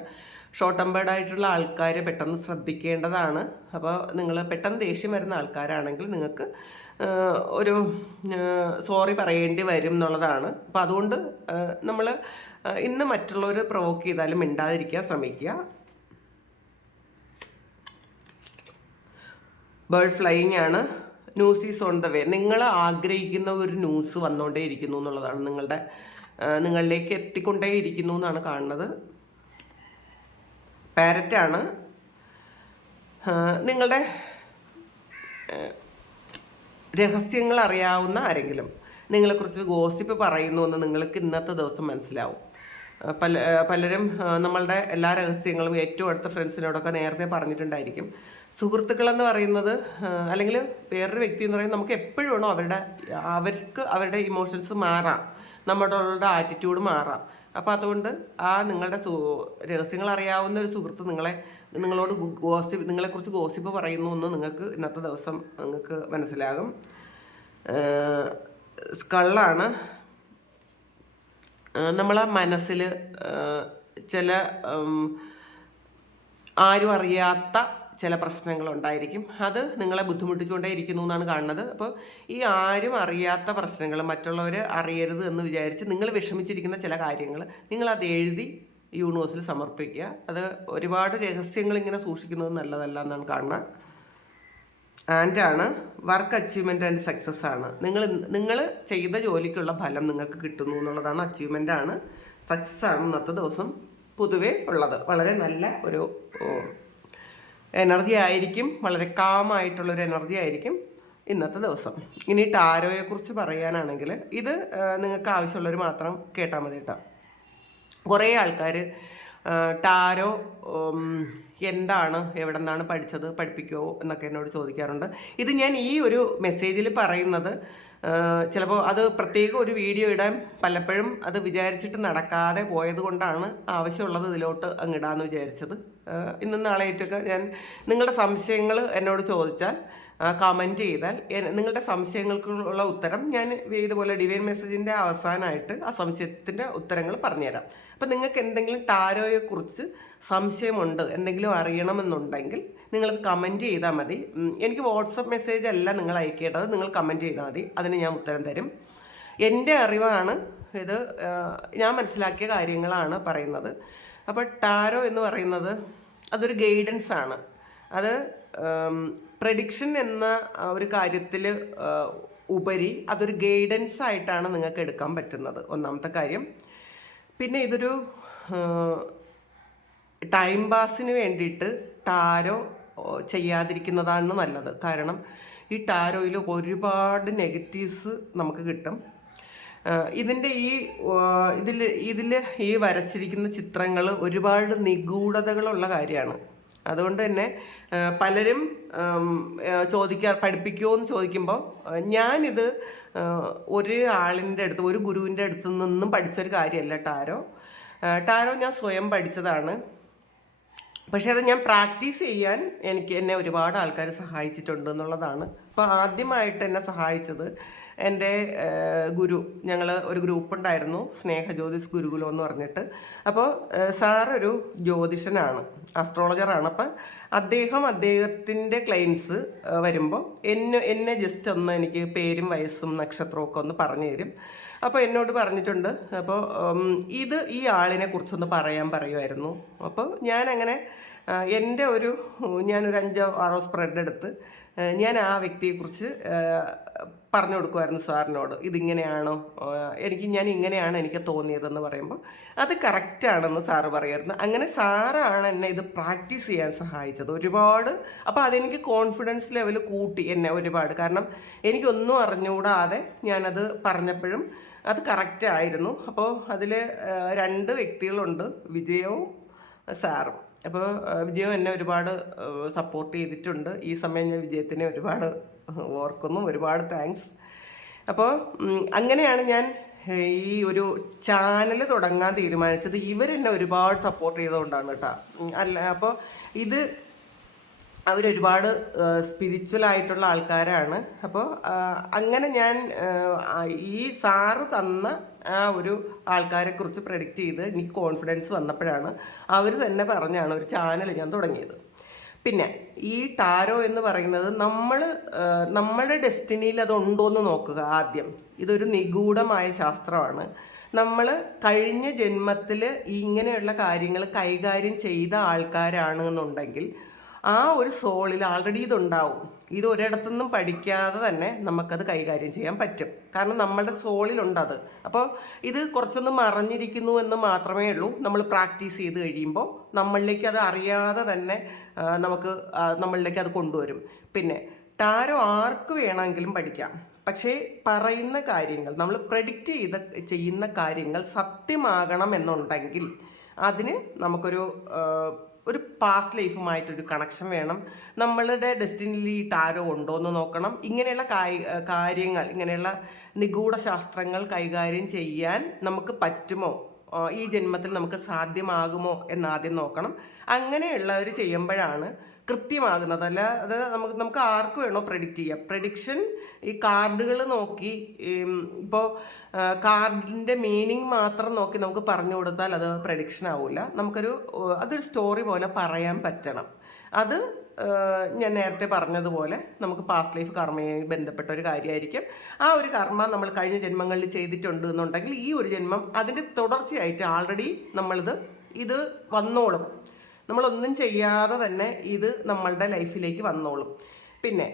ഷോർട്ട് ടെമ്പേർഡ് ആയിട്ടുള്ള ആൾക്കാർ പെട്ടെന്ന് ശ്രദ്ധിക്കേണ്ടതാണ്. അപ്പോൾ നിങ്ങൾ പെട്ടെന്ന് ദേഷ്യം വരുന്ന ആൾക്കാരാണെങ്കിൽ നിങ്ങൾക്ക് ഒരു സോറി പറയേണ്ടി വരും എന്നുള്ളതാണ്. അപ്പോൾ അതുകൊണ്ട് നമ്മൾ ഇന്ന് മറ്റുള്ളവർ പ്രൊവോക്ക് ചെയ്താലും മിണ്ടാതിരിക്കാൻ ശ്രമിക്കുക. ബേർഡ് ഫ്ലൈയിങ് ആണ്. News is on the way. നിങ്ങൾ ആഗ്രഹിക്കുന്ന ഒരു ന്യൂസ് വന്നുകൊണ്ടേ ഇരിക്കുന്നു എന്നുള്ളതാണ്, നിങ്ങളിലേക്ക് എത്തിക്കൊണ്ടേ ഇരിക്കുന്നു എന്നാണ് കാണുന്നത്. പാരറ്റാണ്. നിങ്ങളുടെ രഹസ്യങ്ങൾ അറിയാവുന്ന ആരെങ്കിലും നിങ്ങളെക്കുറിച്ച് ഗോസിപ്പ് പറയുന്നു എന്ന് നിങ്ങൾക്ക് ഇന്നത്തെ ദിവസം മനസ്സിലാവും. പലരും നമ്മളുടെ എല്ലാ രഹസ്യങ്ങളും ഏറ്റവും അടുത്ത ഫ്രണ്ട്സിനോടൊക്കെ നേരത്തെ പറഞ്ഞിട്ടുണ്ടായിരിക്കും. സുഹൃത്തുക്കളെന്ന് പറയുന്നത് അല്ലെങ്കിൽ വേറൊരു വ്യക്തി എന്ന് പറയുന്നത് നമുക്ക് എപ്പോഴും വേണോ അവർക്ക് അവരുടെ ഇമോഷൻസ് മാറാം, നമ്മുടെ ആറ്റിറ്റ്യൂഡ് മാറാം. അപ്പോൾ അതുകൊണ്ട് നിങ്ങളുടെ രഹസ്യങ്ങൾ അറിയാവുന്ന ഒരു സുഹൃത്ത് നിങ്ങളോട് നിങ്ങളെക്കുറിച്ച് ഗോസിപ്പ് പറയുന്നു എന്ന് നിങ്ങൾക്ക് ഇന്നത്തെ ദിവസം നിങ്ങൾക്ക് മനസ്സിലാകും. സ്കള്ളാണ്. നമ്മളെ മനസ്സിൽ ചില ആരും അറിയാത്ത ചില പ്രശ്നങ്ങളുണ്ടായിരിക്കും. അത് നിങ്ങളെ ബുദ്ധിമുട്ടിച്ചുകൊണ്ടേ ഇരിക്കുന്നു എന്നാണ് കാണുന്നത്. അപ്പോൾ ഈ ആരും അറിയാത്ത പ്രശ്നങ്ങൾ മറ്റുള്ളവർ അറിയരുത് എന്ന് വിചാരിച്ച് നിങ്ങൾ വിഷമിച്ചിരിക്കുന്ന ചില കാര്യങ്ങൾ നിങ്ങളത് എഴുതി യൂണിവേഴ്സിൽ സമർപ്പിക്കുക. അത് ഒരുപാട് രഹസ്യങ്ങൾ ഇങ്ങനെ സൂക്ഷിക്കുന്നത് നല്ലതല്ല എന്നാണ് കാണുന്നത്. ആൻഡാണ്. വർക്ക് അച്ചീവ്മെൻറ്റ് ആൻഡ് സക്സസ് ആണ്. നിങ്ങൾ ചെയ്ത ജോലിക്കുള്ള ഫലം നിങ്ങൾക്ക് കിട്ടുന്നു എന്നുള്ളതാണ്. അച്ചീവ്മെൻ്റ് ആണ്, സക്സസ് ആണ് ഇന്നത്തെ ദിവസം പൊതുവേ ഉള്ളത്. വളരെ നല്ല ഒരു എനർജി ആയിരിക്കും, വളരെ കാമായിട്ടുള്ളൊരു എനർജി ആയിരിക്കും ഇന്നത്തെ ദിവസം. ഇനി ടാരോയെക്കുറിച്ച് പറയാനാണെങ്കിൽ ഇത് നിങ്ങൾക്ക് ആവശ്യമുള്ളവർ മാത്രം കേട്ടാൽ മതി കേട്ടോ. കുറേ ആൾക്കാർ ടാരോ എന്താണ്, എവിടെ നിന്നാണ് പഠിച്ചത്, പഠിപ്പിക്കുമോ എന്നൊക്കെ എന്നോട് ചോദിക്കാറുണ്ട്. ഇത് ഞാൻ ഈ ഒരു മെസ്സേജിൽ പറയുന്നത് ചിലപ്പോൾ അത് പ്രത്യേകം ഒരു വീഡിയോ ഇടാൻ പലപ്പോഴും അത് വിചാരിച്ചിട്ട് നടക്കാതെ പോയത് കൊണ്ടാണ് ആവശ്യമുള്ളത് ഇതിലോട്ട് അങ്ങിടാമെന്ന് വിചാരിച്ചത്. ഇന്നും നാളെയായിട്ടൊക്കെ ഞാൻ നിങ്ങളുടെ സംശയങ്ങൾ എന്നോട് ചോദിച്ചാൽ കമൻറ്റ് ചെയ്താൽ നിങ്ങളുടെ സംശയങ്ങൾക്കുള്ള ഉത്തരം ഞാൻ ഇതുപോലെ ഡിവൈൻ മെസ്സേജിൻ്റെ അവസാനമായിട്ട് ആ സംശയത്തിൻ്റെ ഉത്തരങ്ങൾ പറഞ്ഞുതരാം. അപ്പം നിങ്ങൾക്ക് എന്തെങ്കിലും ടാരോയെക്കുറിച്ച് സംശയമുണ്ട്, എന്തെങ്കിലും അറിയണമെന്നുണ്ടെങ്കിൽ നിങ്ങളത് കമൻറ്റ് ചെയ്താൽ മതി. എനിക്ക് വാട്സപ്പ് മെസ്സേജ് അല്ല നിങ്ങൾ അയക്കേണ്ടത്, നിങ്ങൾ കമൻറ്റ് ചെയ്താൽ മതി, അതിന് ഞാൻ ഉത്തരം തരും. എൻ്റെ അറിവാണ് ഇത്, ഞാൻ മനസ്സിലാക്കിയ കാര്യങ്ങളാണ് പറയുന്നത്. അപ്പോൾ ടാരോ എന്ന് പറയുന്നത് അതൊരു ഗൈഡൻസ് ആണ്. അത് പ്രഡിക്ഷൻ എന്ന ഒരു കാര്യത്തിൽ ഉപരി അതൊരു ഗൈഡൻസ് ആയിട്ടാണ് നിങ്ങൾക്ക് എടുക്കാൻ പറ്റുന്നത്, ഒന്നാമത്തെ കാര്യം. പിന്നെ ഇതൊരു ടൈം പാസിന് വേണ്ടിയിട്ട് ടാരോ ചെയ്യാതിരിക്കുന്നതാണ് നല്ലത്. കാരണം ഈ ടാരോയിൽ ഒരുപാട് നെഗറ്റീവ്സ് നമുക്ക് കിട്ടും. ഇതിൻ്റെ ഇതിൽ ഈ വരച്ചിരിക്കുന്ന ചിത്രങ്ങൾ ഒരുപാട് നിഗൂഢതകളുള്ള കാര്യമാണ്. അതുകൊണ്ട് തന്നെ പലരും പഠിപ്പിക്കുമോ എന്ന് ചോദിക്കുമ്പോൾ ഞാനിത് ഒരു ഗുരുവിൻ്റെ അടുത്ത് നിന്നും പഠിച്ചൊരു കാര്യമല്ല ടാരോ ഞാൻ സ്വയം പഠിച്ചതാണ്. പക്ഷേ അത് ഞാൻ പ്രാക്ടീസ് ചെയ്യാൻ എന്നെ ഒരുപാട് ആൾക്കാർ സഹായിച്ചിട്ടുണ്ട് എന്നുള്ളതാണ്. അപ്പോൾ ആദ്യമായിട്ട് എന്നെ സഹായിച്ചത് എൻ്റെ ഗുരു. ഞങ്ങൾ ഒരു ഗ്രൂപ്പ് ഉണ്ടായിരുന്നു, സ്നേഹജ്യോതിസ് ഗുരുകുലം എന്ന് പറഞ്ഞിട്ട്. അപ്പോൾ സാറൊരു ജ്യോതിഷനാണ്, അസ്ട്രോളജറാണ്. അപ്പം അദ്ദേഹത്തിൻ്റെ ക്ലയൻസ് വരുമ്പോൾ എന്നെ ജസ്റ്റ് ഒന്ന് എനിക്ക് പേരും വയസ്സും നക്ഷത്രവും ഒക്കെ ഒന്ന് പറഞ്ഞു തരും. അപ്പോൾ എന്നോട് പറഞ്ഞിട്ടുണ്ട്. അപ്പോൾ ഈ ആളിനെ കുറിച്ചൊന്ന് പറയുമായിരുന്നു. അപ്പോൾ ഞാനങ്ങനെ ഞാനൊരു 5-6 സ്പ്രെഡ് എടുത്ത് ഞാൻ ആ വ്യക്തിയെക്കുറിച്ച് പറഞ്ഞു കൊടുക്കുമായിരുന്നു സാറിനോട്. ഇതിങ്ങനെയാണോ, ഞാൻ ഇങ്ങനെയാണ് എനിക്ക് തോന്നിയതെന്ന് പറയുമ്പോൾ അത് കറക്റ്റാണെന്ന് സാറ് പറയുമായിരുന്നു. അങ്ങനെ സാറാണ് എന്നെ ഇത് പ്രാക്ടീസ് ചെയ്യാൻ സഹായിച്ചത് ഒരുപാട്. അപ്പോൾ അതെനിക്ക് കോൺഫിഡൻസ് ലെവൽ കൂട്ടി എന്നെ ഒരുപാട്. കാരണം എനിക്കൊന്നും അറിഞ്ഞുകൂടാതെ ഞാനത് പറഞ്ഞപ്പോഴും അത് കറക്റ്റായിരുന്നു. അപ്പോൾ അതിൽ 2 വ്യക്തികളുണ്ട്, വിജയവും സാറും. അപ്പോൾ വിജയം എന്നെ ഒരുപാട് സപ്പോർട്ട് ചെയ്തിട്ടുണ്ട്. ഈ സമയം ഞാൻ വിജയത്തിനെ ഒരുപാട് ഓർക്കുന്നു, ഒരുപാട് താങ്ക്സ്. അപ്പോൾ അങ്ങനെയാണ് ഞാൻ ഈ ഒരു ചാനൽ തുടങ്ങാൻ തീരുമാനിച്ചത്. ഇവരെന്നെ ഒരുപാട് സപ്പോർട്ട് ചെയ്തുകൊണ്ടാണ് കേട്ടോ. അപ്പോൾ അവരൊരുപാട് സ്പിരിച്വൽ ആയിട്ടുള്ള ആൾക്കാരാണ്. അപ്പോൾ അങ്ങനെ ഞാൻ ഈ സാറ് തന്ന ആ ഒരു ആൾക്കാരെക്കുറിച്ച് പ്രഡിക്റ്റ് ചെയ്ത് എനിക്ക് കോൺഫിഡൻസ് വന്നപ്പോഴാണ് അവർ തന്നെ പറഞ്ഞാണ് ഒരു ചാനൽ ഞാൻ തുടങ്ങിയത്. പിന്നെ ഈ ടാരോ എന്ന് പറയുന്നത് നമ്മളുടെ ഡെസ്റ്റിനിയിൽ അതുണ്ടോയെന്ന് നോക്കുക ആദ്യം. ഇതൊരു നിഗൂഢമായ ശാസ്ത്രമാണ്. നമ്മൾ കഴിഞ്ഞ ജന്മത്തിൽ ഇങ്ങനെയുള്ള കാര്യങ്ങൾ കൈകാര്യം ചെയ്ത ആൾക്കാരാണെന്നുണ്ടെങ്കിൽ ആ ഒരു സോളിൽ ആൾറെഡി ഇതുണ്ടാവും. ഇത് ഒരിടത്തുനിന്നും പഠിക്കാതെ തന്നെ നമുക്കത് കൈകാര്യം ചെയ്യാൻ പറ്റും. കാരണം നമ്മളുടെ സോളിലുണ്ടത്. അപ്പോൾ ഇത് കുറച്ചൊന്ന് മറഞ്ഞിരിക്കുന്നു എന്ന് മാത്രമേ ഉള്ളൂ. നമ്മൾ പ്രാക്ടീസ് ചെയ്ത് കഴിയുമ്പോൾ നമ്മളിലേക്ക് അത് അറിയാതെ തന്നെ നമുക്ക് നമ്മളിലേക്ക് അത് കൊണ്ടുവരും. പിന്നെ ടാരോ ആർക്ക് വേണമെങ്കിലും പഠിക്കാം. പക്ഷേ പറയുന്ന കാര്യങ്ങൾ, നമ്മൾ പ്രെഡിക്റ്റ് ചെയ്യുന്ന കാര്യങ്ങൾ സത്യമാകണം എന്നുണ്ടെങ്കിൽ അതിന് നമുക്കൊരു ഒരു പാസ്റ്റ് ലൈഫുമായിട്ടൊരു കണക്ഷൻ വേണം. നമ്മളുടെ ഡെസ്റ്റിനിയിൽ ഈ ടാരോ ഉണ്ടോ എന്ന് നോക്കണം. ഇങ്ങനെയുള്ള കാര്യങ്ങൾ, ഇങ്ങനെയുള്ള നിഗൂഢ ശാസ്ത്രങ്ങൾ കൈകാര്യം ചെയ്യാൻ നമുക്ക് പറ്റുമോ, ഈ ജന്മത്തിൽ നമുക്ക് സാധ്യമാകുമോ എന്നാദ്യം നോക്കണം. അങ്ങനെയുള്ളവർ ചെയ്യുമ്പോഴാണ് കൃത്യമാകുന്നത്. അല്ല അത് നമുക്ക് ആർക്ക് വേണോ പ്രെഡിക്റ്റ് ചെയ്യാം. പ്രഡിക്ഷൻ ഈ കാർഡുകൾ നോക്കി, ഇപ്പോൾ കാർഡിൻ്റെ മീനിങ് മാത്രം നോക്കി നമുക്ക് പറഞ്ഞു കൊടുത്താൽ അത് പ്രഡിക്ഷൻ ആവില്ല. അതൊരു സ്റ്റോറി പോലെ പറയാൻ പറ്റണം. അത് ഞാൻ നേരത്തെ പറഞ്ഞതുപോലെ നമുക്ക് പാസ്റ്റ് ലൈഫ് കർമ്മയുമായി ബന്ധപ്പെട്ട ഒരു കാര്യമായിരിക്കും. ആ ഒരു കർമ്മ നമ്മൾ കഴിഞ്ഞ ജന്മങ്ങളിൽ ചെയ്തിട്ടുണ്ട് എന്നുണ്ടെങ്കിൽ ഈ ഒരു ജന്മം അതിൻ്റെ തുടർച്ചയായിട്ട് ആൾറെഡി ഇത് വന്നോളും. നമ്മളൊന്നും ചെയ്യാതെ തന്നെ ഇത് നമ്മളുടെ ലൈഫിലേക്ക് വന്നോളും. പിന്നെ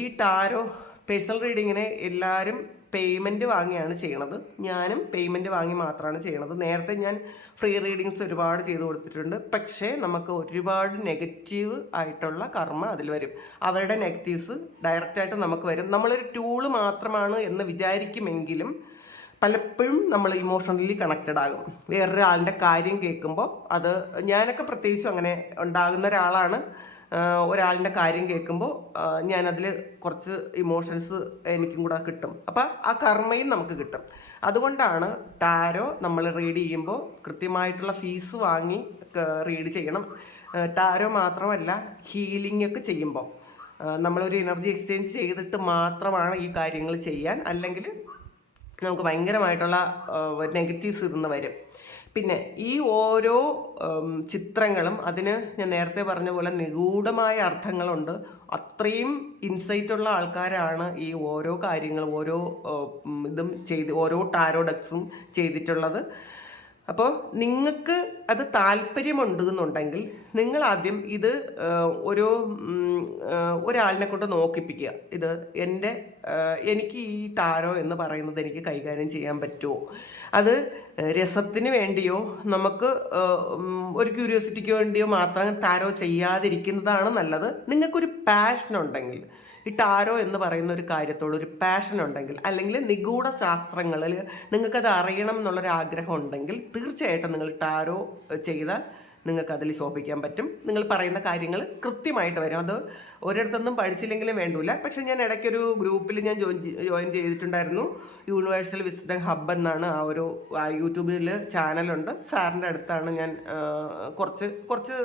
ഈ ടാരോ പേഴ്സണൽ റീഡിങ്ങിന് എല്ലാവരും പേയ്മെൻറ്റ് വാങ്ങിയാണ് ചെയ്യണത്. ഞാനും പേയ്മെൻറ്റ് വാങ്ങി മാത്രമാണ് ചെയ്യണത്. നേരത്തെ ഞാൻ ഫ്രീ റീഡിങ്സ് ഒരുപാട് ചെയ്തു കൊടുത്തിട്ടുണ്ട്. പക്ഷേ നമുക്ക് ഒരുപാട് നെഗറ്റീവ് ആയിട്ടുള്ള കർമ്മ അതിൽ വരും. അവരുടെ നെഗറ്റീവ്സ് ഡയറക്റ്റായിട്ട് നമുക്ക് വരും. നമ്മളൊരു ടൂള് മാത്രമാണ് എന്ന് വിചാരിക്കുമെങ്കിലും പലപ്പോഴും നമ്മൾ ഇമോഷണലി കണക്റ്റഡ് ആകും. വേറൊരാളിൻ്റെ കാര്യം കേൾക്കുമ്പോൾ ഞാനൊക്കെ പ്രത്യേകിച്ചും അങ്ങനെ ഉണ്ടാകുന്ന ഒരാളാണ്. ഒരാളിൻ്റെ കാര്യം കേൾക്കുമ്പോൾ ഞാനതിൽ കുറച്ച് ഇമോഷൻസ് എനിക്കും കൂടെ കിട്ടും. അപ്പം ആ കർമ്മയും നമുക്ക് കിട്ടും. അതുകൊണ്ടാണ് ടാരോ നമ്മൾ റീഡ് ചെയ്യുമ്പോൾ കൃത്യമായിട്ടുള്ള ഫീസ് വാങ്ങി റീഡ് ചെയ്യണം. ടാരോ മാത്രമല്ല, ഹീലിംഗ് ഒക്കെ ചെയ്യുമ്പോൾ നമ്മളൊരു എനർജി എക്സ്ചേഞ്ച് ചെയ്തിട്ട് മാത്രമാണ് ഈ കാര്യങ്ങൾ ചെയ്യാൻ. അല്ലെങ്കിൽ നമുക്ക് ഭയങ്കരമായിട്ടുള്ള നെഗറ്റീവ്സ് ഇരുന്ന് വരും. പിന്നെ ഈ ഓരോ ചിത്രങ്ങളും അതിന് ഞാൻ നേരത്തെ പറഞ്ഞ പോലെ നിഗൂഢമായ അർത്ഥങ്ങളുണ്ട്. അത്രയും ഇൻസൈറ്റുള്ള ആൾക്കാരാണ് ഈ ഓരോ കാര്യങ്ങളും ഓരോ ടാരോ ഡെക്സും ചെയ്തിട്ടുള്ളത്. അപ്പോൾ നിങ്ങൾക്ക് അത് താല്പര്യമുണ്ട് എന്നുണ്ടെങ്കിൽ നിങ്ങൾ ആദ്യം ഇത് ഒരാളിനെ കൊണ്ട് നോക്കിപ്പിക്കുക. എനിക്ക് ഈ ടാരോ എന്ന് പറയുന്നത് എനിക്ക് കൈകാര്യം ചെയ്യാൻ പറ്റുമോ? അത് രസത്തിന് വേണ്ടിയോ നമുക്ക് ഒരു ക്യൂരിയോസിറ്റിക്ക് വേണ്ടിയോ മാത്രം ടാരോ ചെയ്യാതിരിക്കുന്നതാണ് നല്ലത്. നിങ്ങൾക്കൊരു പാഷൻ ഉണ്ടെങ്കിൽ, ഈ ടാരോ എന്ന് പറയുന്ന ഒരു കാര്യത്തോട് ഒരു പാഷൻ ഉണ്ടെങ്കിൽ, അല്ലെങ്കിൽ നിഗൂഢ ശാസ്ത്രങ്ങളിൽ നിങ്ങൾക്കത് അറിയണം എന്നുള്ളൊരു ആഗ്രഹം ഉണ്ടെങ്കിൽ തീർച്ചയായിട്ടും നിങ്ങൾ ടാരോ ചെയ്താൽ നിങ്ങൾക്ക് അതിൽ ശോഭിക്കാൻ പറ്റും. നിങ്ങൾ പറയുന്ന കാര്യങ്ങൾ കൃത്യമായിട്ട് വരും. അത് ഒരിടത്തൊന്നും പഠിച്ചില്ലെങ്കിലും വേണ്ടില്ല. പക്ഷെ ഞാൻ ഇടയ്ക്കൊരു ഗ്രൂപ്പിൽ ഞാൻ ജോയിൻ ചെയ്തിട്ടുണ്ടായിരുന്നു. യൂണിവേഴ്സൽ വിസ്ഡം ഹബ്ബ് എന്നാണ് യൂട്യൂബിൽ ചാനലുണ്ട്. സാറിൻ്റെ അടുത്താണ് ഞാൻ കുറച്ച്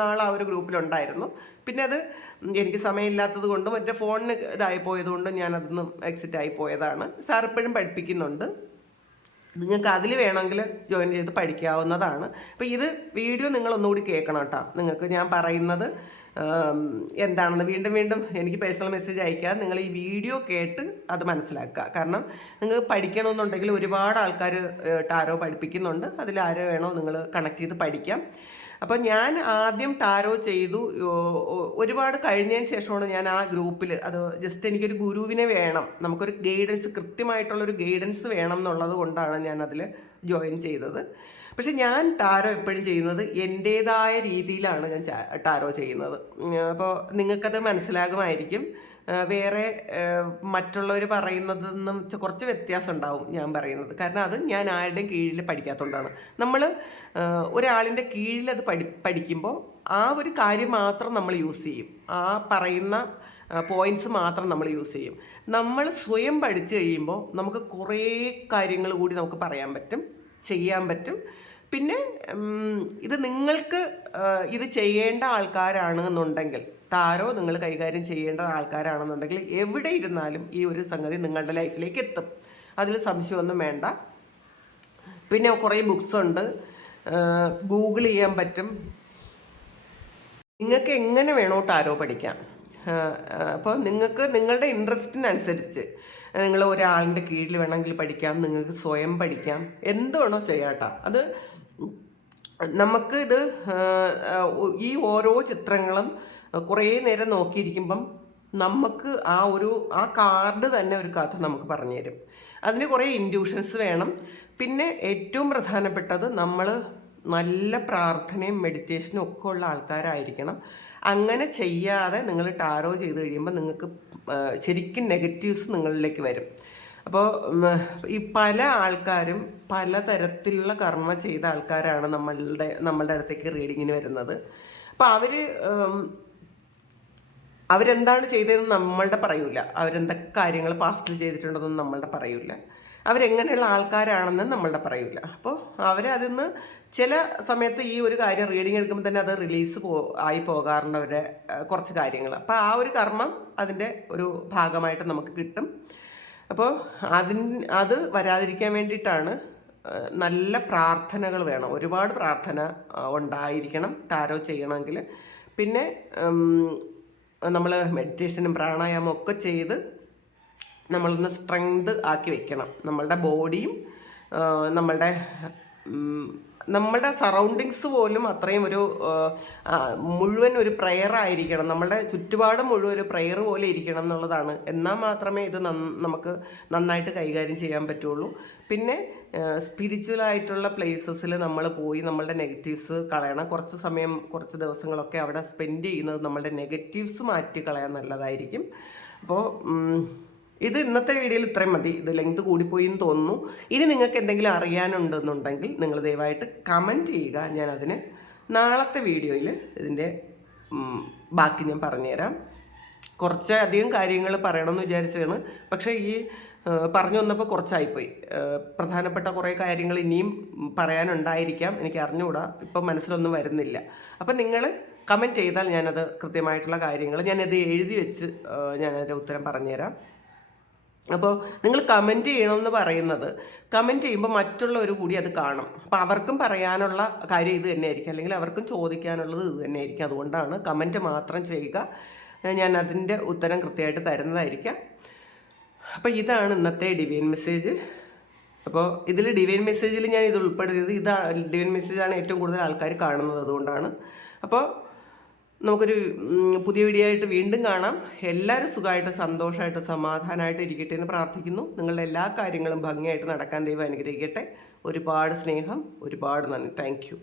നാൾ ആ ഒരു ഗ്രൂപ്പിലുണ്ടായിരുന്നു. പിന്നെ അത് എനിക്ക് സമയമില്ലാത്തത് കൊണ്ടും എൻ്റെ ഫോണിന് ഇതായി പോയതുകൊണ്ടും ഞാൻ അതിൽ എക്സിറ്റ് ആയി പോയതാണ്. സാർ ഇപ്പോഴും പഠിപ്പിക്കുന്നുണ്ട്. നിങ്ങൾക്ക് അതിൽ വേണമെങ്കിൽ ജോയിൻ ചെയ്ത് പഠിക്കാവുന്നതാണ്. അപ്പോൾ വീഡിയോ നിങ്ങളൊന്നുകൂടി കേൾക്കണം കേട്ടോ. നിങ്ങൾക്ക് ഞാൻ പറയുന്നത് എന്താണെന്ന് വീണ്ടും എനിക്ക് പേഴ്സണൽ മെസ്സേജ് അയക്കുക. നിങ്ങൾ ഈ വീഡിയോ കേട്ട് അത് മനസ്സിലാക്കുക. കാരണം നിങ്ങൾക്ക് പഠിക്കണമെന്നുണ്ടെങ്കിൽ ഒരുപാട് ആൾക്കാർ ടാരോ പഠിപ്പിക്കുന്നുണ്ട്. അതിൽ ആരോ വേണോ നിങ്ങൾ കണക്ട് ചെയ്ത് പഠിക്കാം. അപ്പോൾ ഞാൻ ആദ്യം ടാരോ ചെയ്തു. ഒരുപാട് കഴിഞ്ഞതിന് ശേഷമാണ് ഞാൻ ആ ഗ്രൂപ്പിൽ ജസ്റ്റ് എനിക്കൊരു ഗുരുവിനെ വേണം, നമുക്കൊരു ഗൈഡൻസ്, കൃത്യമായിട്ടുള്ളൊരു ഗൈഡൻസ് വേണം എന്നുള്ളത് കൊണ്ടാണ് ഞാൻ അതിൽ ജോയിൻ ചെയ്തത്. പക്ഷെ ഞാൻ ടാരോ എപ്പോഴും ചെയ്യുന്നത് എൻ്റേതായ രീതിയിലാണ് ഞാൻ ടാരോ ചെയ്യുന്നത്. അപ്പോൾ നിങ്ങൾക്കത് മനസ്സിലാകുമായിരിക്കും. വേറെ മറ്റുള്ളവർ പറയുന്നതെന്നും കുറച്ച് വ്യത്യാസം ഉണ്ടാവും ഞാൻ പറയുന്നത്. കാരണം അത് ഞാൻ ആരുടെയും കീഴിൽ പഠിക്കാത്തതുകൊണ്ടാണ്. നമ്മൾ ഒരാളിൻ്റെ കീഴിൽ അത് പഠിക്കുമ്പോൾ ആ ഒരു കാര്യം മാത്രം നമ്മൾ യൂസ് ചെയ്യും. ആ പറയുന്ന പോയിൻറ്റ്സ് മാത്രം നമ്മൾ യൂസ് ചെയ്യും. നമ്മൾ സ്വയം പഠിച്ചു കഴിയുമ്പോൾ നമുക്ക് കുറേ കാര്യങ്ങൾ കൂടി നമുക്ക് പറയാൻ പറ്റും, ചെയ്യാൻ പറ്റും. പിന്നെ ഇത് നിങ്ങൾക്ക് ഇത് ചെയ്യേണ്ട ആൾക്കാരാണെന്നുണ്ടെങ്കിൽ, ടാരോ നിങ്ങൾ കൈകാര്യം ചെയ്യേണ്ട ആൾക്കാരാണെന്നുണ്ടെങ്കിൽ എവിടെ ഇരുന്നാലും ഈ ഒരു സംഗതി നിങ്ങളുടെ ലൈഫിലേക്ക് എത്തും. അതിൽ സംശയമൊന്നും വേണ്ട. പിന്നെ കുറേ ബുക്സ് ഉണ്ട്, ഗൂഗിൾ ചെയ്യാൻ പറ്റും. നിങ്ങൾക്ക് എങ്ങനെ വേണോ ടാരോ പഠിക്കാം. അപ്പോൾ നിങ്ങൾക്ക് നിങ്ങളുടെ ഇൻട്രസ്റ്റിനനുസരിച്ച് നിങ്ങൾ ഒരാളിൻ്റെ കീഴിൽ വേണമെങ്കിൽ പഠിക്കാം, നിങ്ങൾക്ക് സ്വയം പഠിക്കാം, എന്ത് വേണോ ചെയ്യാട്ടോ. അത് നമുക്ക് ഇത് ഈ ഓരോ ചിത്രങ്ങളും കുറേ നേരം നോക്കിയിരിക്കുമ്പം നമുക്ക് ആ കാർഡ് തന്നെ ഒരു കഥ നമുക്ക് പറഞ്ഞു തരും. അതിന് കുറേ ഇൻഡ്യൂഷൻസ് വേണം. പിന്നെ ഏറ്റവും പ്രധാനപ്പെട്ടത് നമ്മൾ നല്ല പ്രാർത്ഥനയും മെഡിറ്റേഷനും ഒക്കെ ഉള്ള ആൾക്കാരായിരിക്കണം. അങ്ങനെ ചെയ്യാതെ നിങ്ങൾ ടാരോ ചെയ്ത് കഴിയുമ്പോൾ നിങ്ങൾക്ക് ശരിക്കും നെഗറ്റീവ്സ് നിങ്ങളിലേക്ക് വരും. അപ്പോൾ ഈ പല ആൾക്കാരും പലതരത്തിലുള്ള കർമ്മ ചെയ്ത ആൾക്കാരാണ് നമ്മളുടെ അടുത്തേക്ക് റീഡിങ്ങിന് വരുന്നത്. അപ്പോൾ അവരെന്താണ് ചെയ്തതെന്ന് നമ്മളുടെ പറയൂല, അവരെന്തൊക്കെ കാര്യങ്ങൾ പാസ്റ്റിൽ ചെയ്തിട്ടുണ്ടെന്ന് നമ്മളുടെ പറയൂല, അവരെങ്ങനെയുള്ള ആൾക്കാരാണെന്ന് നമ്മളുടെ പറയൂല. അപ്പോൾ അവരതിന്ന് ചില സമയത്ത് ഈ ഒരു കാര്യം റീഡിങ് എടുക്കുമ്പോൾ തന്നെ അത് റിലീസ് ആയി പോകാറുണ്ട് അവരുടെ കുറച്ച് കാര്യങ്ങൾ. അപ്പോൾ ആ ഒരു കർമ്മം അതിൻ്റെ ഒരു ഭാഗമായിട്ട് നമുക്ക് കിട്ടും. അപ്പോൾ അത് വരാതിരിക്കാൻ വേണ്ടിയിട്ടാണ് നല്ല പ്രാർത്ഥനകൾ വേണം, ഒരുപാട് പ്രാർത്ഥന ഉണ്ടായിരിക്കണം ടാരോ ചെയ്യണമെങ്കിൽ. പിന്നെ നമ്മൾ മെഡിറ്റേഷനും പ്രാണായാമം ഒക്കെ ചെയ്ത് നമ്മളൊന്ന് സ്ട്രെങ്ത് ആക്കി വെക്കണം നമ്മളുടെ ബോഡിയും. നമ്മളുടെ സറൗണ്ടിങ്സ് പോലും അത്രയും മുഴുവൻ ഒരു പ്രെയർ ആയിരിക്കണം, നമ്മളുടെ ചുറ്റുപാടും മുഴുവൻ ഒരു പ്രെയർ പോലെ ഇരിക്കണം എന്നുള്ളതാണ്. എന്നാൽ മാത്രമേ ഇത് നമുക്ക് നന്നായിട്ട് കൈകാര്യം ചെയ്യാൻ പറ്റുള്ളൂ. പിന്നെ സ്പിരിച്വലായിട്ടുള്ള പ്ലേസസിൽ നമ്മൾ പോയി നമ്മളുടെ നെഗറ്റീവ്സ് കളയണം. കുറച്ച് ദിവസങ്ങളൊക്കെ അവിടെ സ്പെൻഡ് ചെയ്യുന്നത് നമ്മളുടെ നെഗറ്റീവ്സ് മാറ്റി കളയാൻ നല്ലതായിരിക്കും. അപ്പോൾ ഇത് ഇന്നത്തെ വീഡിയോയിൽ ഇത്രയും മതി. ഇത് ലെങ്ത് കൂടിപ്പോയി എന്ന് തോന്നുന്നു. ഇനി നിങ്ങൾക്ക് എന്തെങ്കിലും അറിയാനുണ്ടെന്നുണ്ടെങ്കിൽ നിങ്ങൾ ദയവായിട്ട് കമൻറ്റ് ചെയ്യുക. ഞാനതിന് നാളത്തെ വീഡിയോയിൽ ഇതിൻ്റെ ബാക്കി ഞാൻ പറഞ്ഞുതരാം. കുറച്ച് അധികം കാര്യങ്ങൾ പറയണമെന്ന് വിചാരിച്ചതാണ്, പക്ഷേ ഈ പറഞ്ഞു വന്നപ്പോൾ കുറച്ചായിപ്പോയി. പ്രധാനപ്പെട്ട കുറേ കാര്യങ്ങൾ ഇനിയും പറയാനുണ്ടായിരിക്കാം, എനിക്ക് അറിഞ്ഞുകൂടാ, ഇപ്പം മനസ്സിലൊന്നും വരുന്നില്ല. അപ്പം നിങ്ങൾ കമൻറ്റ് ചെയ്താൽ ഞാനത് കൃത്യമായിട്ടുള്ള കാര്യങ്ങൾ ഞാനത് എഴുതി വെച്ച് ഞാനതിൻ്റെ ഉത്തരം പറഞ്ഞുതരാം. അപ്പോൾ നിങ്ങൾ കമൻറ്റ് ചെയ്യണമെന്ന് പറയുന്നത്, കമൻറ്റ് ചെയ്യുമ്പോൾ മറ്റുള്ളവർ കൂടി അത് കാണും. അപ്പോൾ അവർക്കും പറയാനുള്ള കാര്യം ഇത് തന്നെയായിരിക്കും, അല്ലെങ്കിൽ അവർക്കും ചോദിക്കാനുള്ളത് ഇത് തന്നെയായിരിക്കും. അതുകൊണ്ടാണ് കമൻറ്റ് മാത്രം ചെയ്യുക, ഞാൻ അതിൻ്റെ ഉത്തരം കൃത്യമായിട്ട് തരുന്നതായിരിക്കാം. അപ്പോൾ ഇതാണ് ഇന്നത്തെ ഡിവൈൻ മെസ്സേജ്. അപ്പോൾ ഇതിൽ ഡിവൈൻ മെസ്സേജിൽ ഞാൻ ഇത് ഉൾപ്പെടുത്തിയത്, ഡിവൈൻ മെസ്സേജാണ് ഏറ്റവും കൂടുതൽ ആൾക്കാർ കാണുന്നത്, അതുകൊണ്ടാണ്. അപ്പോൾ നമുക്കൊരു പുതിയ വീഡിയോ ആയിട്ട് വീണ്ടും കാണാം. എല്ലാവരും സുഖമായിട്ട് സന്തോഷമായിട്ട് സമാധാനമായിട്ട് ഇരിക്കട്ടെ എന്ന് പ്രാർത്ഥിക്കുന്നു. നിങ്ങളുടെ എല്ലാ കാര്യങ്ങളും ഭംഗിയായിട്ട് നടക്കാൻ ദൈവം അനുഗ്രഹിക്കട്ടെ. ഒരുപാട് സ്നേഹം, ഒരുപാട് നന്ദി. Thank you.